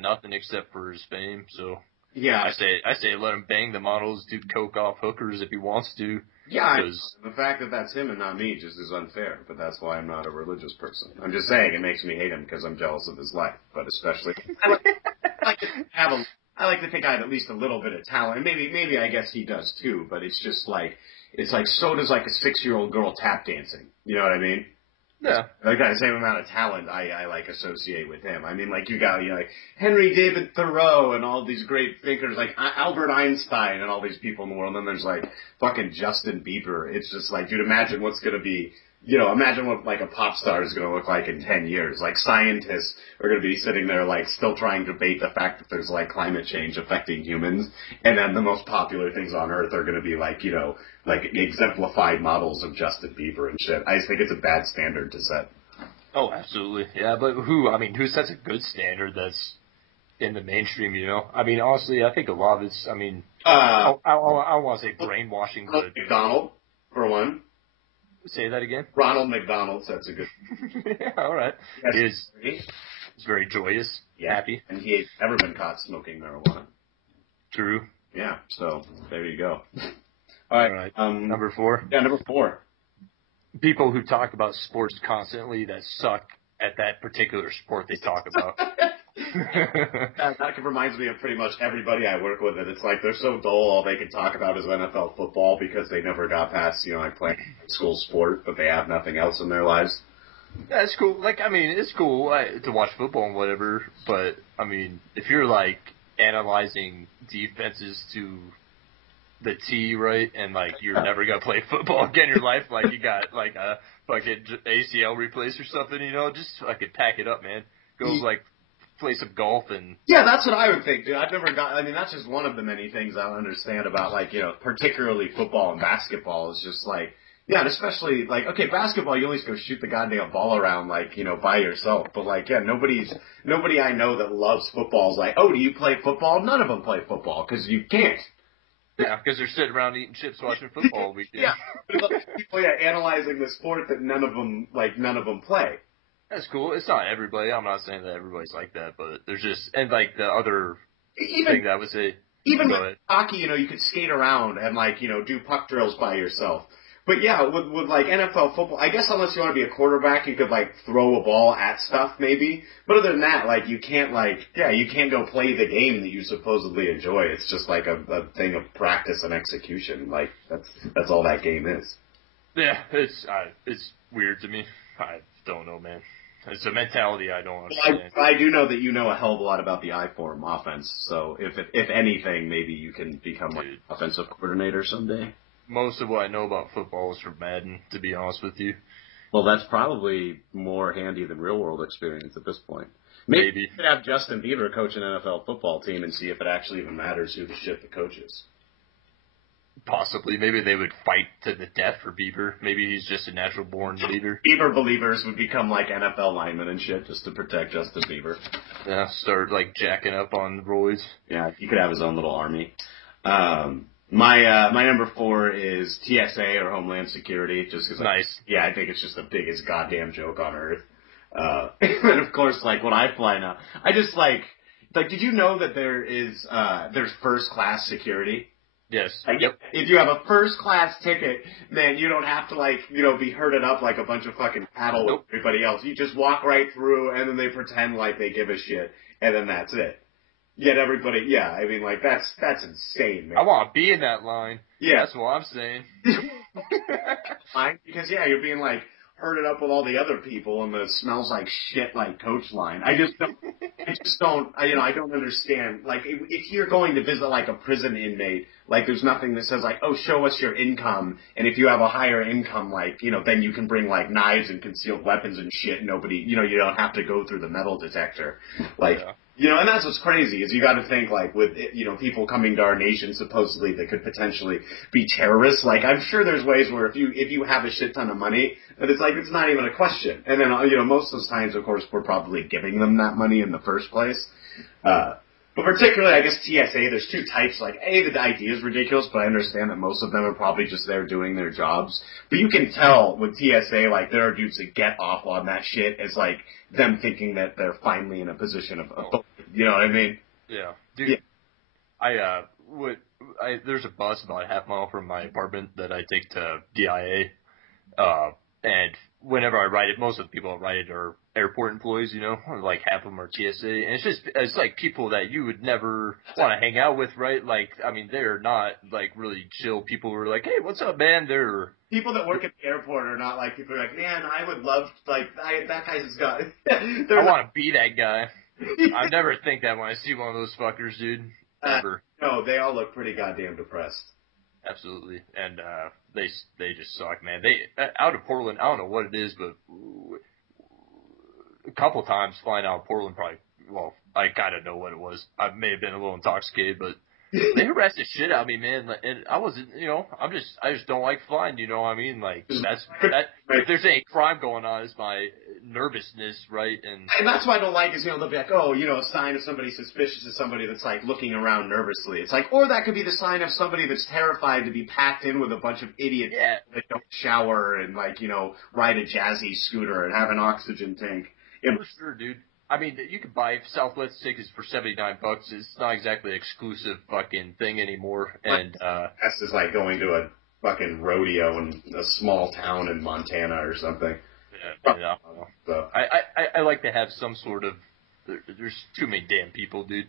nothing except for his fame, so. Yeah. I say let him bang the models, do coke off hookers if he wants to. Yeah, the fact that that's him and not me just is unfair, but that's why I'm not a religious person. I'm just saying it makes me hate him because I'm jealous of his life, but especially, I like to think I have at least a little bit of talent. Maybe I guess he does too, but it's just like, so does like a 6-year-old girl tap dancing. You know what I mean? Yeah. Like that same amount of talent I like associate with him. You got like Henry David Thoreau and all these great thinkers like Albert Einstein and all these people in the world. And then there's like fucking Justin Bieber. It's just like, dude, imagine what's going to be, imagine what like a pop star is going to look like in 10 years. Like scientists are going to be sitting there like still trying to debate the fact that there's like climate change affecting humans. And then the most popular things on earth are going to be like, like exemplified models of Justin Bieber and shit. I just think it's a bad standard to set. Oh, absolutely. Yeah, but who sets a good standard that's in the mainstream, honestly, I think a lot of it's, I don't want to say brainwashing, but... McDonald, for one. Say that again? Ronald McDonald sets a good... Yeah, all right. Yes. He's very joyous, happy. And he ain't ever been caught smoking marijuana. True. Yeah, so there you go. All right. Number 4? Yeah, number 4. People who talk about sports constantly that suck at that particular sport they talk about. That reminds me of pretty much everybody I work with, and it's like they're so dull, all they can talk about is NFL football because they never got past, like playing school sport, but they have nothing else in their lives. Yeah, it's cool. It's cool to watch football and whatever, but, if you're, like, analyzing defenses to the T, right, and, like, you're never going to play football again in your life, like, you got, like, a fucking ACL replaced or something, just fucking pack it up, man. Go, like, play some golf and. Yeah, that's what I would think, dude. I've never got. I mean, that's just one of the many things I don't understand about, like, particularly football and basketball. Is just like, yeah, and especially like, okay, basketball, you always go shoot the goddamn ball around, like, by yourself. But like, yeah, nobody I know that loves football is like, oh, do you play football? None of them play football because you can't. Yeah, because they're sitting around eating chips watching football all weekend. Yeah, people, analyzing the sport that none of them play. That's cool. It's not everybody. I'm not saying that everybody's like that, but there's just, and like the other thing that I would say. Even with hockey, you could skate around and like, do puck drills by yourself. But yeah, with like NFL football, I guess unless you want to be a quarterback, you could like throw a ball at stuff maybe. But other than that, like you can't go play the game that you supposedly enjoy. It's just like a thing of practice and execution. Like that's all that game is. Yeah, it's weird to me. I don't know, man. It's a mentality I don't understand. I do know that you know a hell of a lot about the I-form offense. So if anything, maybe you can become like an offensive coordinator someday. Most of what I know about football is from Madden, to be honest with you. Well, that's probably more handy than real-world experience at this point. Maybe you could have Justin Bieber coach an NFL football team and see if it actually even matters who the shit the coach is. Possibly. Maybe they would fight to the death for Bieber. Maybe he's just a natural-born leader. Bieber believers would become like NFL linemen and shit just to protect Justin Bieber. Yeah, start like jacking up on roids. Yeah, he could have his own little army. My number 4 is TSA or Homeland Security, just because. Nice. I think it's just the biggest goddamn joke on earth. And of course, like when I fly now, I just like, did you know that there's first class security? Yes. Like, yep. If you have a first class ticket, man, you don't have to be herded up like a bunch of fucking cattle with everybody else. You just walk right through, and then they pretend like they give a shit, and then that's it. Yet everybody, that's insane, man. I want to be in that line. Yeah. That's what I'm saying. Because, you're being, like, herded up with all the other people, and it smells like shit like coach line. I don't understand. Like, if you're going to visit, like, a prison inmate, like, there's nothing that says, like, oh, show us your income, and if you have a higher income, like, then you can bring, like, knives and concealed weapons and shit, nobody, you don't have to go through the metal detector. Like... Yeah. And that's what's crazy is you got to think like with people coming to our nation supposedly that could potentially be terrorists. Like I'm sure there's ways where if you have a shit ton of money that it's like it's not even a question. And then most of those times, of course, we're probably giving them that money in the first place. But particularly, I guess TSA. There's two types. Like the idea is ridiculous, but I understand that most of them are probably just there doing their jobs. But you can tell with TSA, like there are dudes that get off on that shit as like them thinking that they're finally in a position of you know what I mean? Yeah, dude. Yeah. There's a bus about a half mile from my apartment that I take to DIA, and whenever I ride it, most of the people I ride it are airport employees, like half of them are TSA, and it's like people that you would never want to hang out with, right? Like, I mean, they're not like really chill people who are like, hey, what's up, man? They're people that work at the airport are not like people who are like, man, I would love that guy's got. I want to be that guy. I never think that when I see one of those fuckers, dude. Ever. No, they all look pretty goddamn depressed. Absolutely, and they just suck, man. They out of Portland, I don't know what it is, but a couple times flying out of Portland, probably. Well, I kind of know what it was. I may have been a little intoxicated, but they harassed the shit out of me, man. And I wasn't, I just don't like flying. You know what I mean? Like that. If there's any crime going on, it's my nervousness, right? And that's what I don't like is they'll be like, oh, a sign of somebody suspicious is somebody that's like looking around nervously. It's like, or that could be the sign of somebody that's terrified to be packed in with a bunch of idiots that don't shower and like ride a jazzy scooter and have an oxygen tank. For sure, dude. I mean, you can buy Southwest tickets for $79. It's not exactly an exclusive fucking thing anymore. And that's just like going to a fucking rodeo in a small town in Montana or something. Yeah, I don't know. So. I like to have some sort of. There's too many damn people, dude.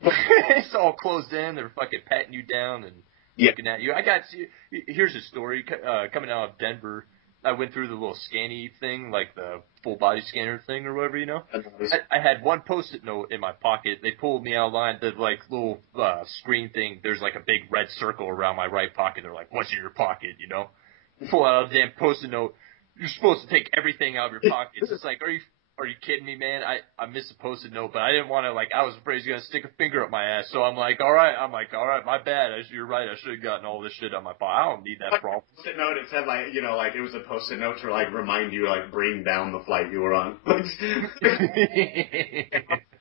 It's all closed in. They're fucking patting you down and looking at you. Here's a story coming out of Denver. I went through the little scanny thing, like the full body scanner thing or whatever, I had one Post-it note in my pocket. They pulled me out of line. The like little screen thing. There's like a big red circle around my right pocket. They're like, "What's in your pocket?" Pull out a damn Post-it note. You're supposed to take everything out of your pockets. It's like, are you are you kidding me, man? I missed a Post-it note, but I didn't want to, like, I was afraid he was going to stick a finger up my ass. So I'm like, all right, my bad. You're right. I should have gotten all this shit on my pocket. I don't need that problem. Post-it note, it said, like, like, it was a Post-it note to, like, remind you, like, bring down the flight you were on.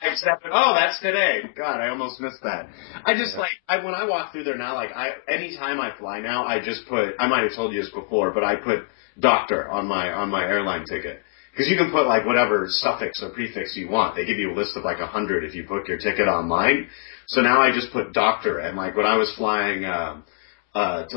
Except, that's today. God, I almost missed that. I just, when I walk through there now, like, anytime I fly now, I just put, I might have told you this before, but I put doctor on my airline ticket. Because you can put, like, whatever suffix or prefix you want. They give you a list of, like, 100 if you book your ticket online. So now I just put doctor. And, like, when I was flying to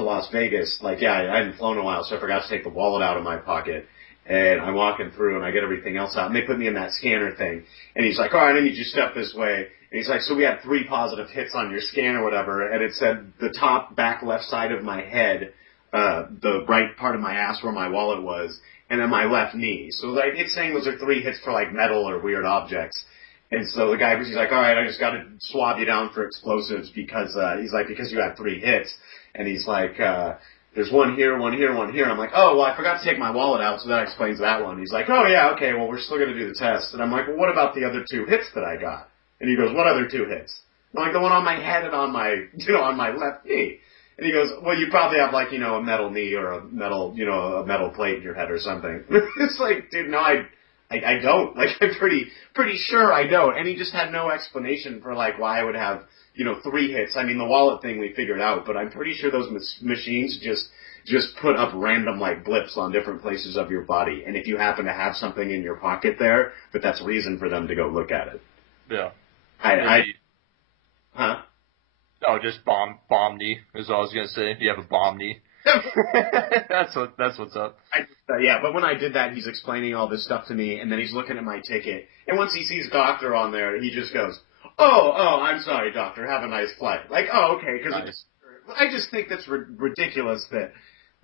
Las Vegas, like, I hadn't flown in a while, so I forgot to take the wallet out of my pocket. And I'm walking through, and I get everything else out. And they put me in that scanner thing. And he's like, all right, I need you to step this way. And he's like, so we had 3 positive hits on your scan or whatever. And it said the top back left side of my head, the right part of my ass where my wallet was, and then my left knee. So, like, it's saying those are 3 hits for, like, metal or weird objects. And so the guy, he's like, all right, I just got to swab you down for explosives because, he's like, because you had 3 hits. And he's like, there's one here, one here, one here. I'm like, oh, well, I forgot to take my wallet out, so that explains that one. He's like, oh, yeah, okay, well, we're still going to do the test. And I'm like, well, what about the other 2 hits that I got? And he goes, what other 2 hits? I'm like, the one on my head and on my, on my left knee. And he goes, well, you probably have, like, a metal knee or a metal, a metal plate in your head or something. It's like, dude, no, I don't. Like, I'm pretty sure I don't. And he just had no explanation for, like, why I would have, 3 hits. I mean, the wallet thing we figured out, but I'm pretty sure those machines just put up random, like, blips on different places of your body. And if you happen to have something in your pocket there, but that's reason for them to go look at it. Yeah. Huh? Oh, just bomb knee is all I was gonna say. You have a bomb knee. That's what's up. But when I did that, he's explaining all this stuff to me, and then he's looking at my ticket. And once he sees doctor on there, he just goes, "Oh, I'm sorry, doctor. Have a nice flight." Like, oh, okay, because nice. I just think that's ridiculous that,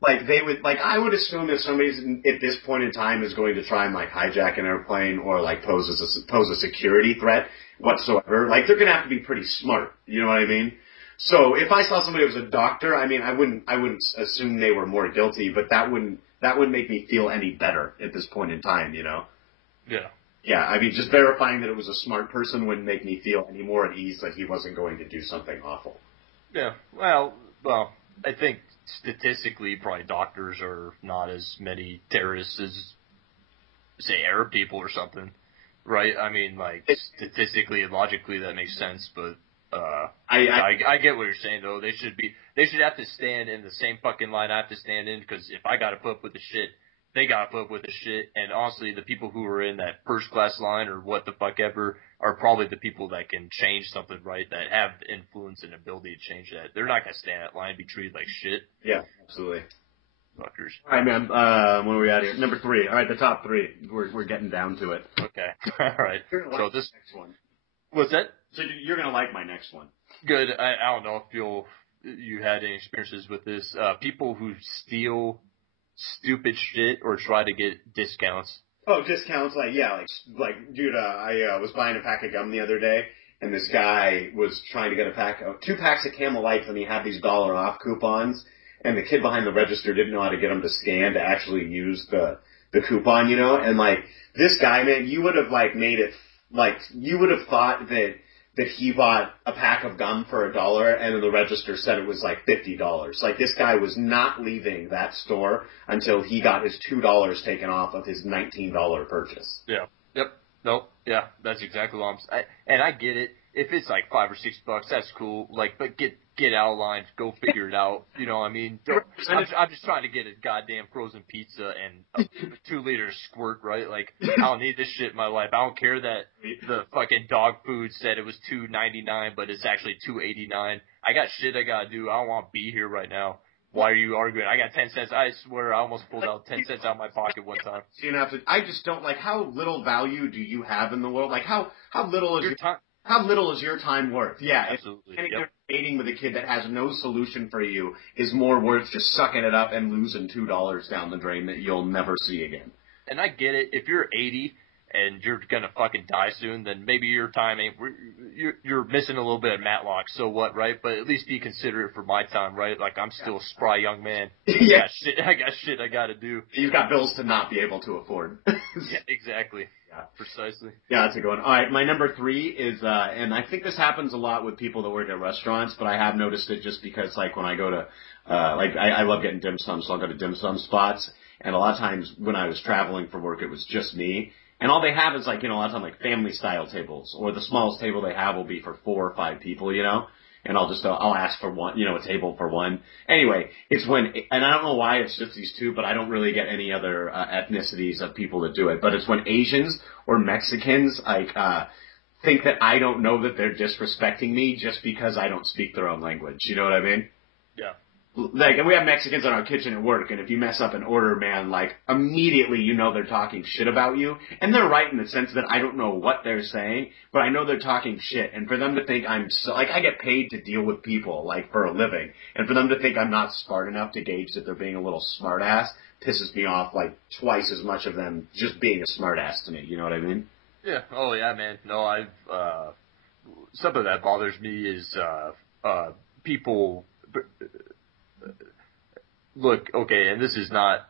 like, they would, like, I would assume if somebody's at this point in time is going to try and, like, hijack an airplane or, like, pose a security threat whatsoever, like, they're gonna have to be pretty smart. You know what I mean? So if I saw somebody who was a doctor, I mean, I wouldn't assume they were more guilty, but that wouldn't make me feel any better at this point in time, Yeah. Yeah, I mean, just verifying that it was a smart person wouldn't make me feel any more at ease that he wasn't going to do something awful. Yeah, well, I think statistically, probably doctors are not as many terrorists as, say, Arab people or something, right? I mean, like, statistically and logically that makes sense, but I get what you're saying, though. They should have to stand in the same fucking line I have to stand in, because if I gotta put up with the shit, they gotta put up with the shit. And honestly, the people who are in that first class line or what the fuck ever are probably the people that can change something, right? That have influence and ability to change that. They're not gonna stand in that line and be treated like shit. Yeah, absolutely. Fuckers. All right, man. When are we out here? Number 3. All right, the top 3. We're getting down to it. Okay. All right. So this next one. What's that? So you're gonna like my next one. Good. I don't know if you had any experiences with this. People who steal stupid shit or try to get discounts. Oh, discounts, like, dude, I was buying a pack of gum the other day, and this guy was trying to get 2 packs of Camel Lights, and he had these $1 off coupons, and the kid behind the register didn't know how to get them to scan to actually use the coupon, and, like, this guy, man, you would have, like, made it, like, you would have thought that he bought a pack of gum for $1, and then the register said it was like $50. Like, this guy was not leaving that store until he got his $2 taken off of his $19 purchase. Yeah. Yep. Nope. Yeah. That's exactly what I'm saying. And I get it. If it's like $5 or $6, that's cool. Like, but get out of line. Go figure it out. You know what I mean? I'm just trying to get a goddamn frozen pizza and a 2-liter squirt, right? Like, I don't need this shit in my life. I don't care that the fucking dog food said it was $2.99, but it's actually $2.89. I got shit I gotta do. I don't want to be here right now. Why are you arguing? I got 10 cents. I swear I almost pulled out 10 cents out of my pocket one time. So you have to. I just don't, like, how little value do you have in the world? Like, how little is your time? How little is your time worth? Yeah, absolutely. And you're dating with a kid that has no solution for you is more worth just sucking it up and losing $2 down the drain that you'll never see again. And I get it. If you're 80 and you're gonna fucking die soon, then maybe your time ain't. You're missing a little bit of Matlock. So what, right? But at least be considerate for my time, right? Like I'm still a spry young man. Yeah. I got shit I gotta do. You've got bills to not be able to afford. Yeah, exactly. Yeah. Precisely. Yeah, that's a good one. All right, my number 3 is, and I think this happens a lot with people that work at restaurants, but I have noticed it just because, like, when I go to, I love getting dim sum, so I'll go to dim sum spots, and a lot of times when I was traveling for work, it was just me, and all they have is, like, a lot of times, like, family-style tables, or the smallest table they have will be for 4 or 5 people, and I'll ask for one, a table for one. Anyway, it's when, and I don't know why it's just these two, but I don't really get any other ethnicities of people that do it. But it's when Asians or Mexicans, think that I don't know that they're disrespecting me just because I don't speak their own language. You know what I mean? Yeah. Like, and we have Mexicans in our kitchen at work, and if you mess up an order, man, like, immediately they're talking shit about you. And they're right in the sense that I don't know what they're saying, but I know they're talking shit. And for them to think I'm so, like, I get paid to deal with people, like, for a living. And for them to think I'm not smart enough to gauge that they're being a little smart ass pisses me off, like, twice as much of them just being a smart ass to me. You know what I mean? Yeah. Oh, yeah, man. No, something that bothers me is, people, look, okay, and this is not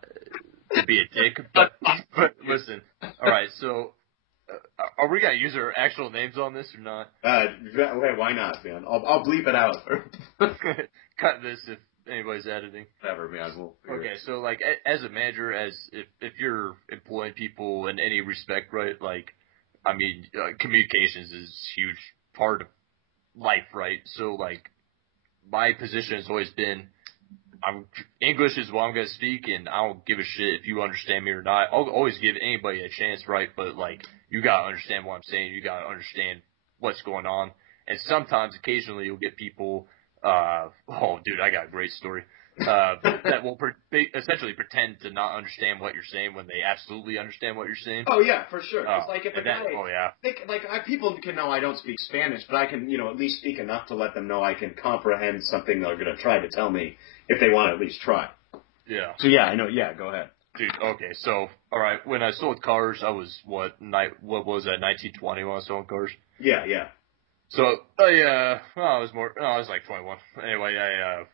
to be a dick, but listen. All right, so are we gonna use our actual names on this or not? Hey, why not, man? I'll bleep it out. Cut this if anybody's editing. Whatever, man. Okay, so like as a manager, if you're employing people in any respect, right? Like, I mean, communications is a huge part of life, right? So like, my position has always been, English is what I'm going to speak, and I don't give a shit if you understand me or not. I'll always give anybody a chance, right? But, like, you got to understand what I'm saying. You got to understand what's going on. And sometimes, occasionally, you'll get people, oh, dude, I got a great story, that will essentially pretend to not understand what you're saying when they absolutely understand what you're saying. Oh, yeah, for sure. It's like if a guy, oh, yeah. People can know I don't speak Spanish, but I can, at least speak enough to let them know I can comprehend something they're going to try to tell me if they want to at least try. Yeah. So, yeah, I know. Yeah, go ahead. Dude, okay, so, all right, when I sold cars, I was, what was that, 1920 when I was selling cars? Yeah, yeah. So, I was like 21. Anyway,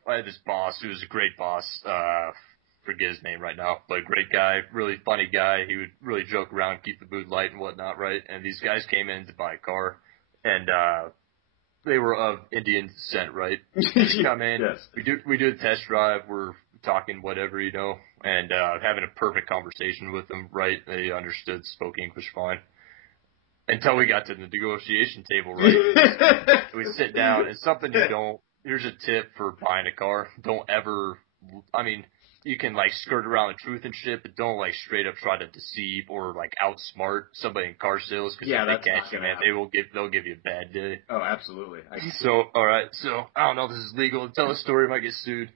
I had this boss who was a great boss, forget his name right now, but a great guy, really funny guy. He would really joke around, keep the mood light and whatnot, right? And these guys came in to buy a car, and, they were of Indian descent, right? They come in, yes. we do the test drive, we're talking whatever, and, having a perfect conversation with them, right? They understood, spoke English fine. Until we got to the negotiation table, right? We sit down, and something here's a tip for buying a car. Don't ever, you can, like, skirt around the truth and shit, but don't, like, straight up try to deceive or, like, outsmart somebody in car sales, because if they catch you, man, they'll give you a bad day. Oh, absolutely. So, alright, so, I don't know if this is legal. Tell a story, I might get sued.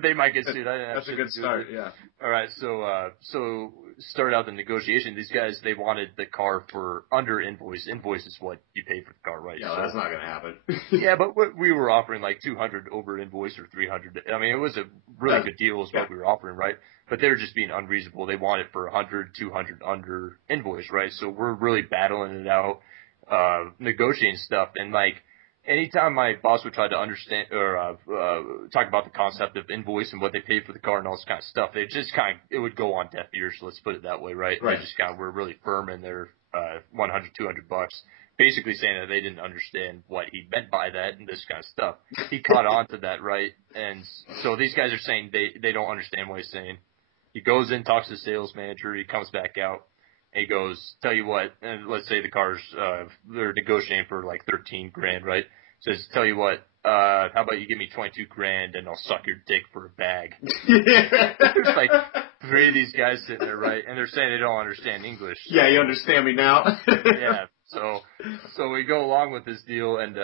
They might get sued. That's a good start, yeah. Alright, so started out the negotiation. These guys, they wanted the car for under invoice. Invoice is what you pay for the car, right? Yeah, that's not going to happen. Yeah, but we were offering like 200 over invoice or 300. I mean, it was a really good deal is what we were offering, right? But they were just being unreasonable. They wanted for 100, 200 under invoice, right? So we're really battling it out, negotiating stuff. And like, anytime my boss would try to understand or talk about the concept of invoice and what they pay for the car and all this kind of stuff, it would go on deaf ears. Let's put it that way, right? Right. They just kind of were really firm in their 100, 200 bucks, basically saying that they didn't understand what he meant by that and this kind of stuff. He caught on to that, right? And so these guys are saying they don't understand what he's saying. He goes in, talks to the sales manager. He comes back out. And he goes, tell you what, and let's say the car's, they're negotiating for like 13 grand, right? Says, tell you what, how about you give me 22 grand and I'll suck your dick for a bag. There's like 3 of these guys sitting there, right? And they're saying they don't understand English. So, yeah, you understand me now? Yeah. So we go along with this deal and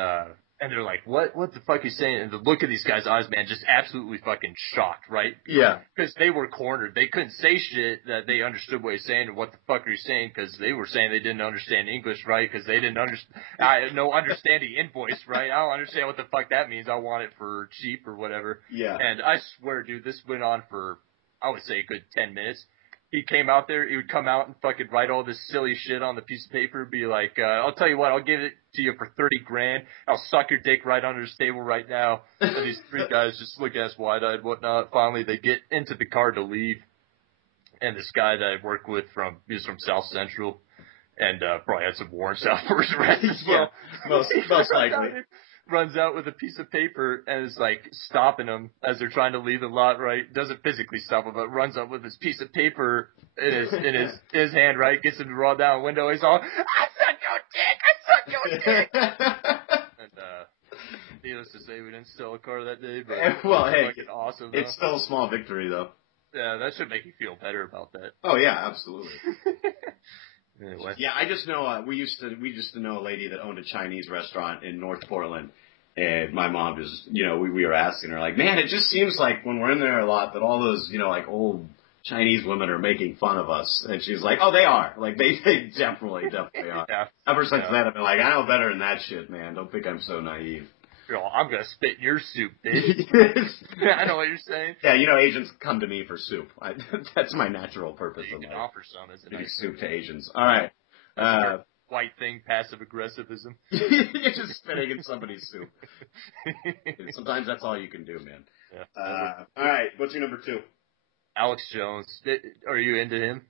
they're like, what the fuck are you saying? And the look of these guys' eyes, man, just absolutely fucking shocked, right? Yeah. Because they were cornered. They couldn't say shit that they understood what he's saying and what the fuck are you saying, because they were saying they didn't understand English, right? Because they didn't understanding invoice, right? I don't understand what the fuck that means. I want it for cheap or whatever. Yeah. And I swear, dude, this went on for, I would say, a good 10 minutes. he came out there, he would come out and fucking write all this silly shit on the piece of paper, be like, I'll tell you what, I'll give it to you for $30,000. I'll suck your dick right under the table right now. And these three guys just look at us wide-eyed, whatnot. Finally, they get into the car to leave. And this guy that I work with he's from South Central, and probably had some warrants out for his arrest as well. Yeah, most likely. Runs out with a piece of paper and is like stopping them as they're trying to leave the lot, right? Doesn't physically stop them, but runs up with this piece of paper in his hand, right? Gets him to roll down the window. He's all, I suck your dick! And needless to say, we didn't sell a car that day, but well, hey, fucking awesome. It's still a small victory, though. Yeah, that should make you feel better about that. Oh yeah, absolutely. Anyway. Yeah, I just know we used to know a lady that owned a Chinese restaurant in North Portland, and my mom just, we were asking her, like, man, it just seems like when we're in there a lot that all those, like old Chinese women are making fun of us, and she's like, oh, they are, like they definitely are. Yeah. Ever since then, I've been like, I know better than that shit, man. Don't think I'm so naive. I'm gonna spit in your soup, bitch. I know what you're saying. Yeah, Asians come to me for soup. That's my natural purpose in life. You can offer some as a nice soup to Asians. All right. White thing, passive aggressivism. You're just spitting in somebody's soup. Sometimes that's all you can do, man. Yeah. All right, what's your number 2? Alex Jones. Are you into him?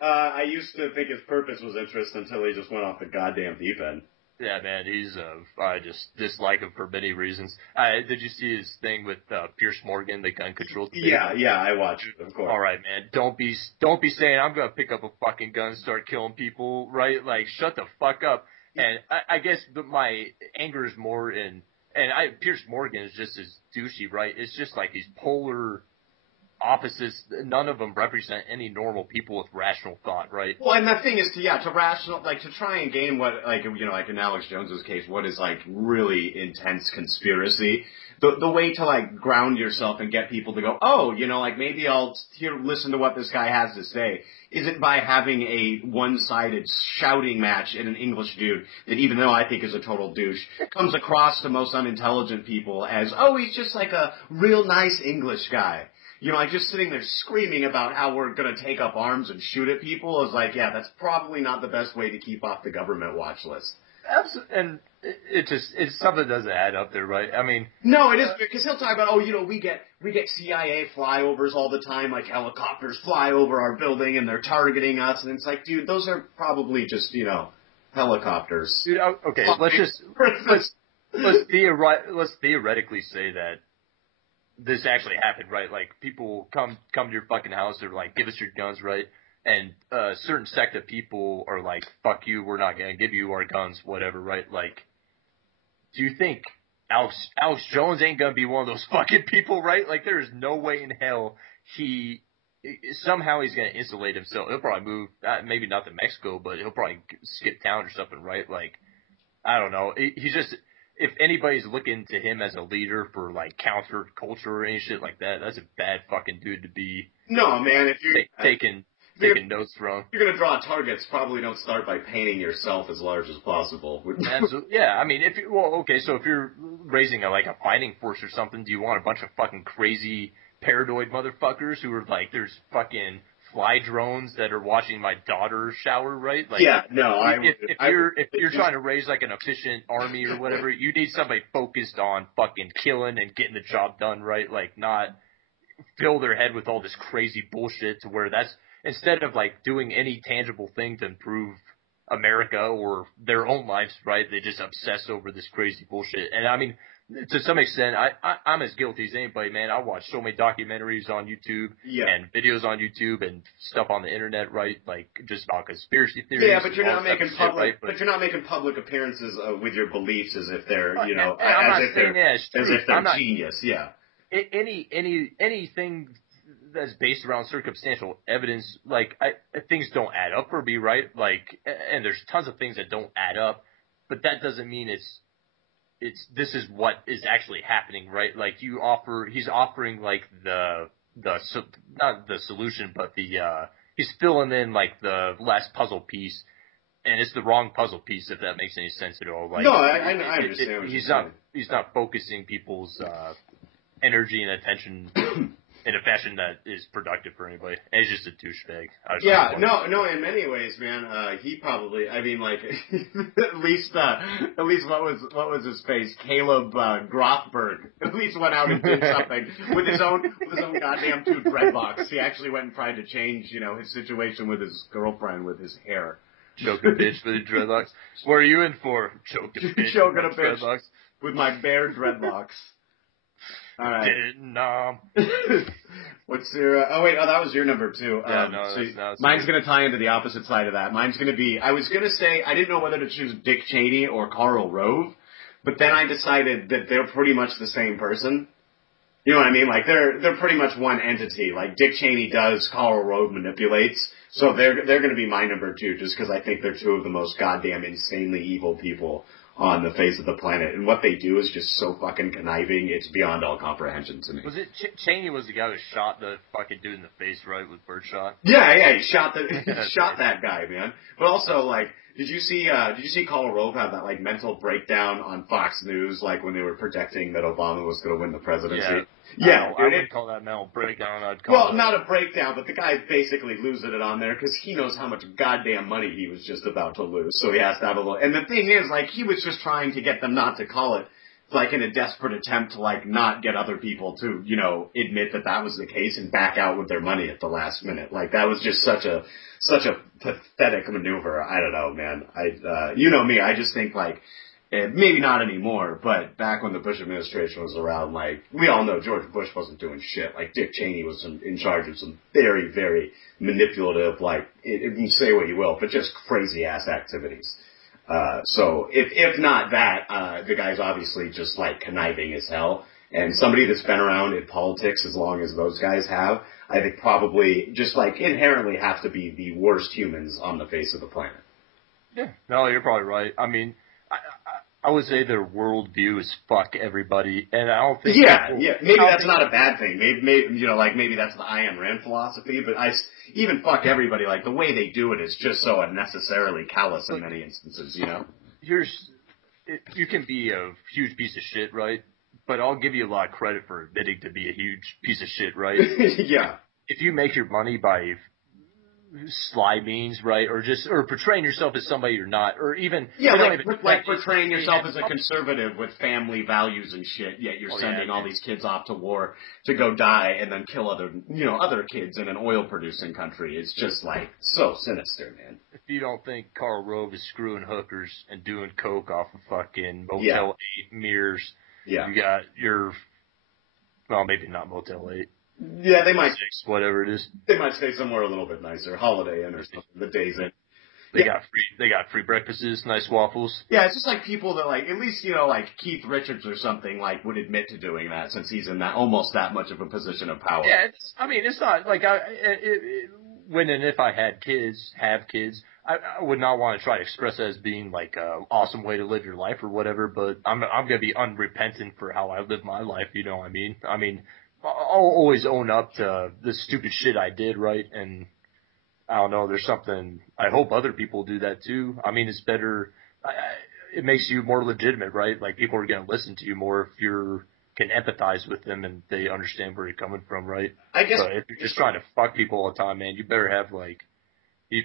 I used to think his purpose was interesting until he just went off the goddamn deep end. Yeah, man, I just dislike him for many reasons. Did you see his thing with Pierce Morgan, the gun control debate? Yeah, I watched it, of course. All right, man, don't be saying I'm gonna pick up a fucking gun and start killing people, right? Like, shut the fuck up. And I guess my anger is more Pierce Morgan is just as douchey, right? It's just like these polar opposites. None of them represent any normal people with rational thought, right? Well, and the thing is to try and gain what, like in Alex Jones's case, what is like really intense conspiracy. The way to like ground yourself and get people to go, oh, like maybe I'll listen to what this guy has to say, isn't by having a one-sided shouting match in an English dude that, even though I think is a total douche, comes across to most unintelligent people as, oh, he's just like a real nice English guy. Like just sitting there screaming about how we're going to take up arms and shoot at people is like, yeah, that's probably not the best way to keep off the government watch list. Absolutely. And it's something that doesn't add up there, right? I mean, no, it is, because he'll talk about, we get CIA flyovers all the time, like helicopters fly over our building and they're targeting us, and it's like, dude, those are probably just, helicopters. Dude, okay, let's theoretically say that this actually happened, right? Like, people come to your fucking house, they're like, give us your guns, right? And a certain sect of people are like, fuck you, we're not gonna give you our guns, whatever, right? Like, do you think Alex Jones ain't gonna be one of those fucking people, right? Like, there is no way in hell somehow he's gonna insulate himself. He'll probably move, maybe not to Mexico, but he'll probably skip town or something, right? Like, I don't know. He's just, if anybody's looking to him as a leader for like counter culture or any shit like that, that's a bad fucking dude to be. No, man, if you're taking notes from. If you're gonna draw targets, probably don't start by painting yourself as large as possible. Absolutely. Yeah, I mean, if you're raising a fighting force or something, do you want a bunch of fucking crazy paranoid motherfuckers who are like, there's fucking fly drones that are watching my daughter shower, right? Like, yeah, no, if you're trying to raise like an efficient army or whatever, you need somebody focused on fucking killing and getting the job done, right? Like, not fill their head with all this crazy bullshit to where that's, instead of like doing any tangible thing to improve America or their own lives, right? They just obsess over this crazy bullshit. And I mean, to some extent, I'm as guilty as anybody, man. I watch so many documentaries on YouTube and videos on YouTube and stuff on the internet, right? Like, just about conspiracy theories. Yeah, but you're not making public, but you're not making public appearances with your beliefs as if they're, as if they're genius. Yeah. Anything that's based around circumstantial evidence, like, things don't add up for me, right? Like, and there's tons of things that don't add up, but that doesn't mean this is what is actually happening, right? Like, he's offering like not the solution, but he's filling in like the last puzzle piece, and it's the wrong puzzle piece, if that makes any sense at all. Like, no, I understand. He's not focusing people's energy and attention in a fashion that is productive for anybody. And he's just a douchebag. Yeah, no. In many ways, man, he probably. I mean, like, at least what was his face? Caleb Grothberg. At least went out and did something with his own goddamn 2 dreadlocks. He actually went and tried to change, his situation with his girlfriend with his hair. Choking a bitch with dreadlocks. What are you in for? Choking a bitch Choking a bitch dreadlocks. with my bare dreadlocks. All right. What's your? That was your number 2. Yeah, no, mine's going to tie into the opposite side of that. Mine's going to be. I was going to say I didn't know whether to choose Dick Cheney or Karl Rove, but then I decided that they're pretty much the same person. You know what I mean? Like they're pretty much one entity. Like Dick Cheney does, Karl Rove manipulates. So they're going to be my number 2, just because I think they're 2 of the most goddamn insanely evil people on the face of the planet, and what they do is just so fucking conniving, it's beyond all comprehension to me. Was it Cheney was the guy who shot the fucking dude in the face, right, with birdshot? Yeah, he shot that guy, man. But also, like, did you see Karl Rove have that, like, mental breakdown on Fox News, like, when they were projecting that Obama was going to win the presidency? Yeah. I wouldn't call that mental breakdown. I'd call it... not a breakdown, but the guy's basically losing it on there because he knows how much goddamn money he was just about to lose. So he has to have a little... And the thing is, like, he was just trying to get them not to call it, like, in a desperate attempt to, like, not get other people to, admit that was the case and back out with their money at the last minute. Like, that was just such a pathetic maneuver. I don't know, man. You know me, I just think, like... Maybe not anymore, but back when the Bush administration was around, like, we all know George Bush wasn't doing shit. Like, Dick Cheney was in charge of some very, very manipulative, like, say what you will, but just crazy-ass activities. So, if not that, the guy's obviously just, like, conniving as hell. And somebody that's been around in politics as long as those guys have, I think probably just, like, inherently have to be the worst humans on the face of the planet. Yeah, no, you're probably right. I mean... I would say their worldview is fuck everybody, and I don't think... Maybe that's not a bad thing. Maybe that's the Ayn Rand philosophy, but even fuck everybody, like, the way they do it is just so unnecessarily callous in many instances, You can be a huge piece of shit, right? But I'll give you a lot of credit for admitting to be a huge piece of shit, right? Yeah. If you make your money by... sly means, right? Or portraying yourself as somebody you're not, or even... Yeah, like portraying yourself as a conservative with family values and shit, yet you're sending all these kids off to war to go die and then kill other kids in an oil-producing country. It's just, like, so sinister, man. If you don't think Karl Rove is screwing hookers and doing coke off of fucking Motel 8 mirrors, you got your... Well, maybe not Motel 8. Yeah, they might... 6, whatever it is. They might stay somewhere a little bit nicer. Holiday Inn or something. The Days Inn. They got free breakfasts, nice waffles. Yeah, it's just like people that, like, at least, like Keith Richards or something, like, would admit to doing that since he's in that almost that much of a position of power. Yeah, it's not like when and if I have kids, I would not want to try to express it as being like an awesome way to live your life or whatever, but I'm gonna be unrepentant for how I live my life, you know what I mean? I'll always own up to the stupid shit I did, right? And I don't know, there's something, I hope other people do that too. I mean, it's better, it makes you more legitimate, right? Like, people are going to listen to you more if you can empathize with them and they understand where you're coming from, right? I guess. But if you're just trying to fuck people all the time, man, you better have, like,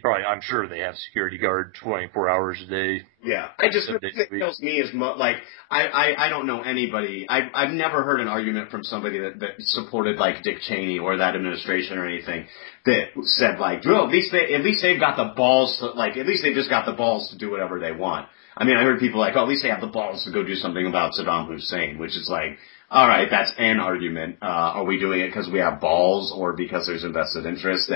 I'm sure they have security guard 24 hours a day. Yeah. It tells me as much, like, I don't know anybody, I've never heard an argument from somebody that supported, like, Dick Cheney or that administration or anything that said, like, well, at least they've got the balls to, like, at least they've just got the balls to do whatever they want. I mean, I heard people like, oh, at least they have the balls to go do something about Saddam Hussein, which is like, all right, that's an argument. Are we doing it because we have balls or because there's invested interest?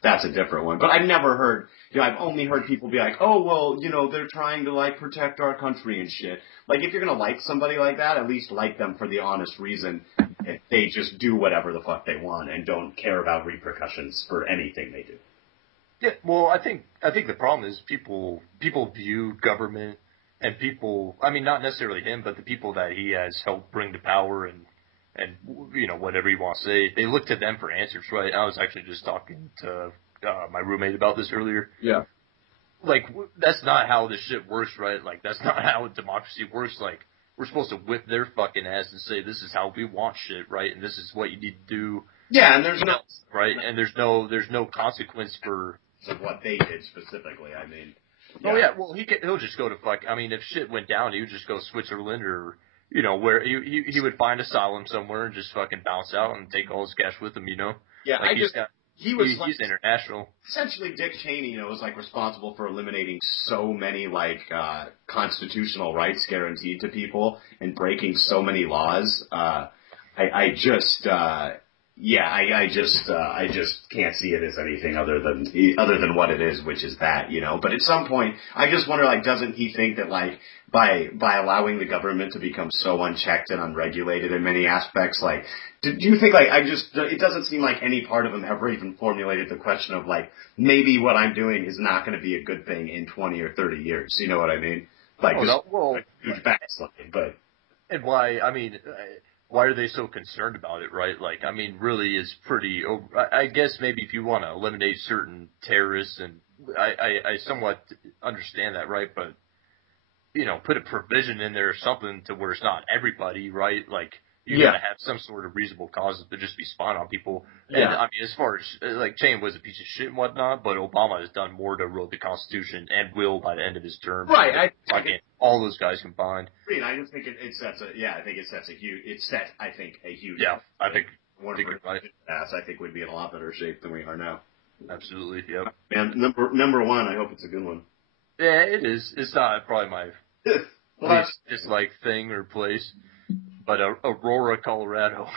That's a different one. But I've never heard, I've only heard people be like, oh, well, they're trying to, like, protect our country and shit. Like, if you're going to like somebody like that, at least like them for the honest reason that they just do whatever the fuck they want and don't care about repercussions for anything they do. Yeah, well, I think the problem is people view government and people, I mean, not necessarily him, but the people that he has helped bring to power and whatever you want to say, they look to them for answers, right? I was actually just talking to my roommate about this earlier. Yeah. Like, that's not how this shit works, right? Like, that's not how democracy works. Like, we're supposed to whip their fucking ass and say, this is how we want shit, right? And this is what you need to do Yeah, and there's no right, and there's no consequence for what they did specifically. I mean, oh yeah, well he'll just go to fuck. I mean, if shit went down, he would just go to Switzerland or where he would find asylum somewhere and just fucking bounce out and take all his cash with him. Yeah, like he's international. Essentially, Dick Cheney, was like responsible for eliminating so many like constitutional rights guaranteed to people and breaking so many laws. I just can't see it as anything other than what it is, which is that, But at some point, I just wonder, like, doesn't he think that, like, by allowing the government to become so unchecked and unregulated in many aspects, like, do you think, like, it doesn't seem like any part of him ever even formulated the question of, like, maybe what I'm doing is not going to be a good thing in 20 or 30 years. You know what I mean? Like, huge backslide, but. And why are they so concerned about it, right? Like, I mean, really is pretty, I guess maybe if you want to eliminate certain terrorists, and I somewhat understand that, right? But, put a provision in there or something to where it's not everybody, right? Like, you gotta have some sort of reasonable causes to just be spying on people. And, I mean, as far as, like, Cheney was a piece of shit and whatnot, but Obama has done more to erode the Constitution and will by the end of his term. Right. All those guys combined. I just think it sets a huge. Yeah, I think one of our I think we'd be in a lot better shape than we are now. Absolutely, yep. And number one, I hope it's a good one. Yeah, it is. It's not probably my least disliked thing or place, but Aurora, Colorado.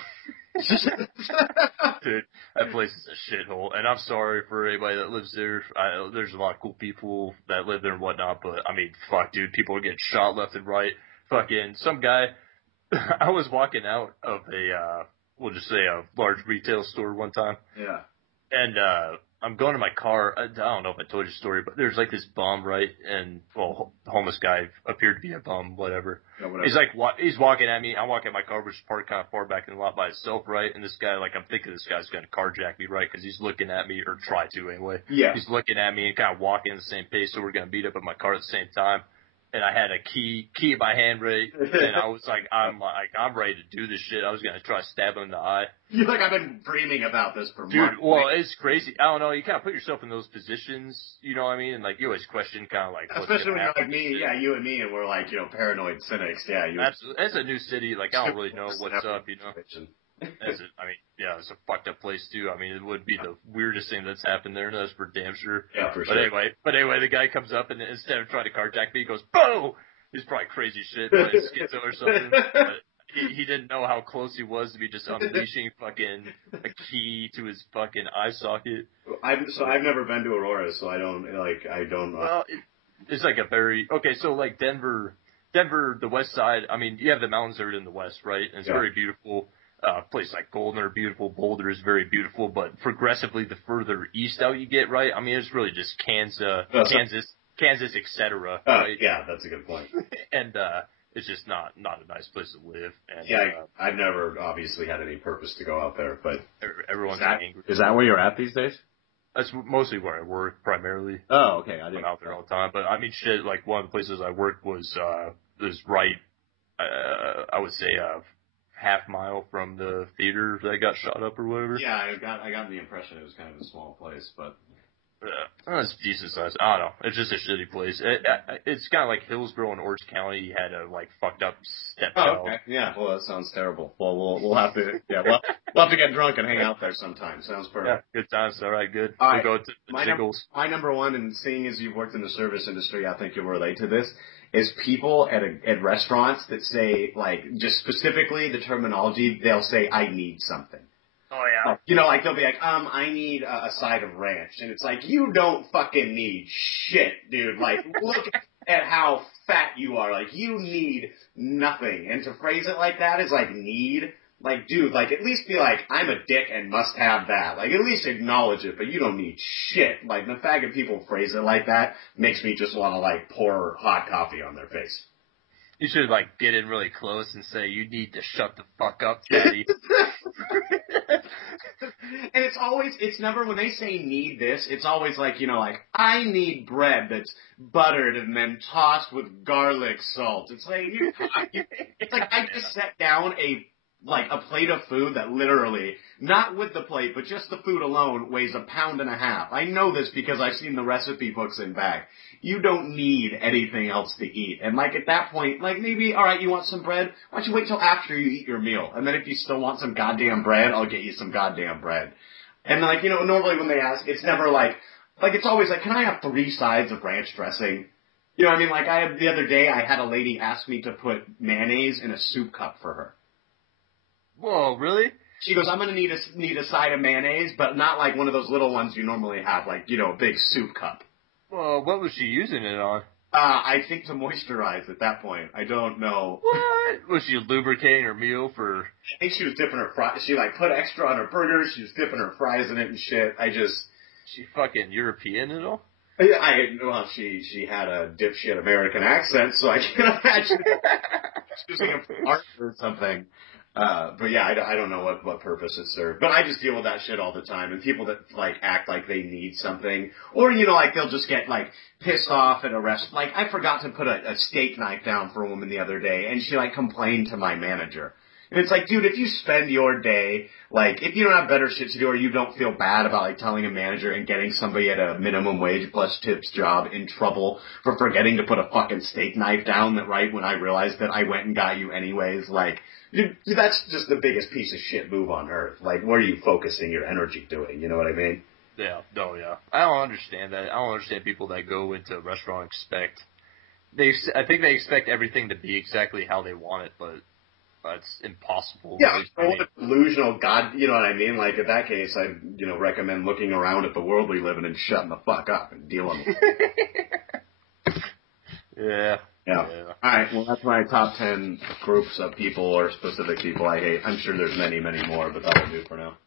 Dude, that place is a shithole, and I'm sorry for anybody that lives there. There's a lot of cool people that live there and whatnot, but I mean, fuck, dude, people are getting shot left and right. Fucking some guy. I was walking out of we'll just say a large retail store one time. Yeah. And I'm going to my car. I don't know if I told you the story, but there's like this bum, right? And, well, the homeless guy appeared to be a bum, whatever. Yeah, whatever. He's like, he's walking at me. I'm walking at my car, which is parked kind of far back in the lot by itself, right? And this guy, like, I'm thinking this guy's going to carjack me, right? Because he's looking at me, or try to anyway. Yeah. He's looking at me and kind of walking at the same pace, so we're going to beat up at my car at the same time. And I had a key in my hand, right? And I was like, I'm ready to do this shit. I was going to try to stab him in the eye. You're like, I've been dreaming about this for months. Dude, well, it's crazy. I don't know. You kind of put yourself in those positions, you know what I mean? And, like, you always question kind of, like, what's especially when you're like me, you and me, and we're, like, paranoid cynics. Yeah, absolutely. It's a new city. Like, I don't really know what's up, I mean, yeah, it's a fucked up place, too. I mean, it would be the weirdest thing that's happened there, and that's for damn sure. Yeah, for sure. But anyway, the guy comes up, and instead of trying to carjack me, he goes, "Boom!" He's probably crazy shit, like schizo or something. But he didn't know how close he was to be just unleashing fucking a key to his fucking eye socket. I've never been to Aurora, so I don't. Well, it's like a very okay. So like Denver, the west side. I mean, you have the mountains that are in the west, right? And it's very beautiful. Places like Golden are beautiful. Boulder is very beautiful. But progressively, the further east out you get, right? I mean, it's really just Kansas, etc. Right? Yeah, that's a good point. And it's just not a nice place to live. And, I've never obviously had any purpose to go out there, but everyone's angry. Is that where you're at these days? That's mostly where I work, primarily. Oh, okay. I'm out there all the time. But I mean, shit, like one of the places I worked was right, I would say half mile from the theater that got shot up or whatever. Yeah, I got the impression it was kind of a small place, but it's decent size. I don't know. It's just a shitty place. It's kind of like Hillsborough in Orange County. You had a like fucked up stepchild. Oh, okay. Yeah. Well, that sounds terrible. Well, we'll have to. Yeah, we'll have to get drunk and hang out there sometime. Sounds perfect. Yeah, good times. All right, good. All right. We'll go to the Jiggles. My number one, and seeing as you've worked in the service industry, I think you'll relate to this. Is people at restaurants that say, like, just specifically the terminology, they'll say, "I need something." Oh, yeah. Like they'll be like, I need a side of ranch. And it's like, you don't fucking need shit, dude. Like, look at how fat you are. Like, you need nothing. And to phrase it like that is like need. Like, dude, like, at least be like, I'm a dick and must have that. Like, at least acknowledge it, but you don't need shit. Like, the fact that people phrase it like that makes me just want to, like, pour hot coffee on their face. You should, like, get in really close and say, you need to shut the fuck up, daddy. And it's never, when they say need this, it's always like, like, I need bread that's buttered and then tossed with garlic salt. It's like, it's like I just set down a plate of food that literally not with the plate, but just the food alone weighs 1.5 pounds. I know this because I've seen the recipe books in back. You don't need anything else to eat. And like at that point, like maybe, all right, you want some bread? Why don't you wait till after you eat your meal? And then if you still want some goddamn bread, I'll get you some goddamn bread. And like, normally when they ask, it's never like it's always like, can I have 3 sides of ranch dressing? You know what I mean? Like the other day I had a lady ask me to put mayonnaise in a soup cup for her. Whoa, really? She goes, I'm going to need a side of mayonnaise, but not like one of those little ones you normally have, like, a big soup cup. Well, what was she using it on? I think to moisturize at that point. I don't know. What? Was she lubricating her meal for... I think she was dipping her fries. She, put extra on her burgers. She was dipping her fries in it and shit. She fucking European at all? She had a dipshit American accent, so I can imagine she was like a art or something. But yeah, I don't know what purpose it served. But I just deal with that shit all the time. And people that, act like they need something. Or, they'll just get, pissed off at a restaurant. I forgot to put a steak knife down for a woman the other day, and she, complained to my manager. And it's like, dude, if you spend your day, if you don't have better shit to do or you don't feel bad about, telling a manager and getting somebody at a minimum wage plus tips job in trouble for forgetting to put a fucking steak knife down right when I realized that I went and got you anyways, dude, that's just the biggest piece of shit move on earth. What are you focusing your energy doing? You know what I mean? Yeah. No, yeah. I don't understand that. I don't understand people that go into a restaurant I think they expect everything to be exactly how they want it, but it's impossible. Yeah, delusional God, you know what I mean? In that case, I, recommend looking around at the world we live in and shutting the fuck up and dealing with it. Yeah. Yeah. All right. Well, that's my top 10 groups of people or specific people I hate. I'm sure there's many, many more, but that'll do for now.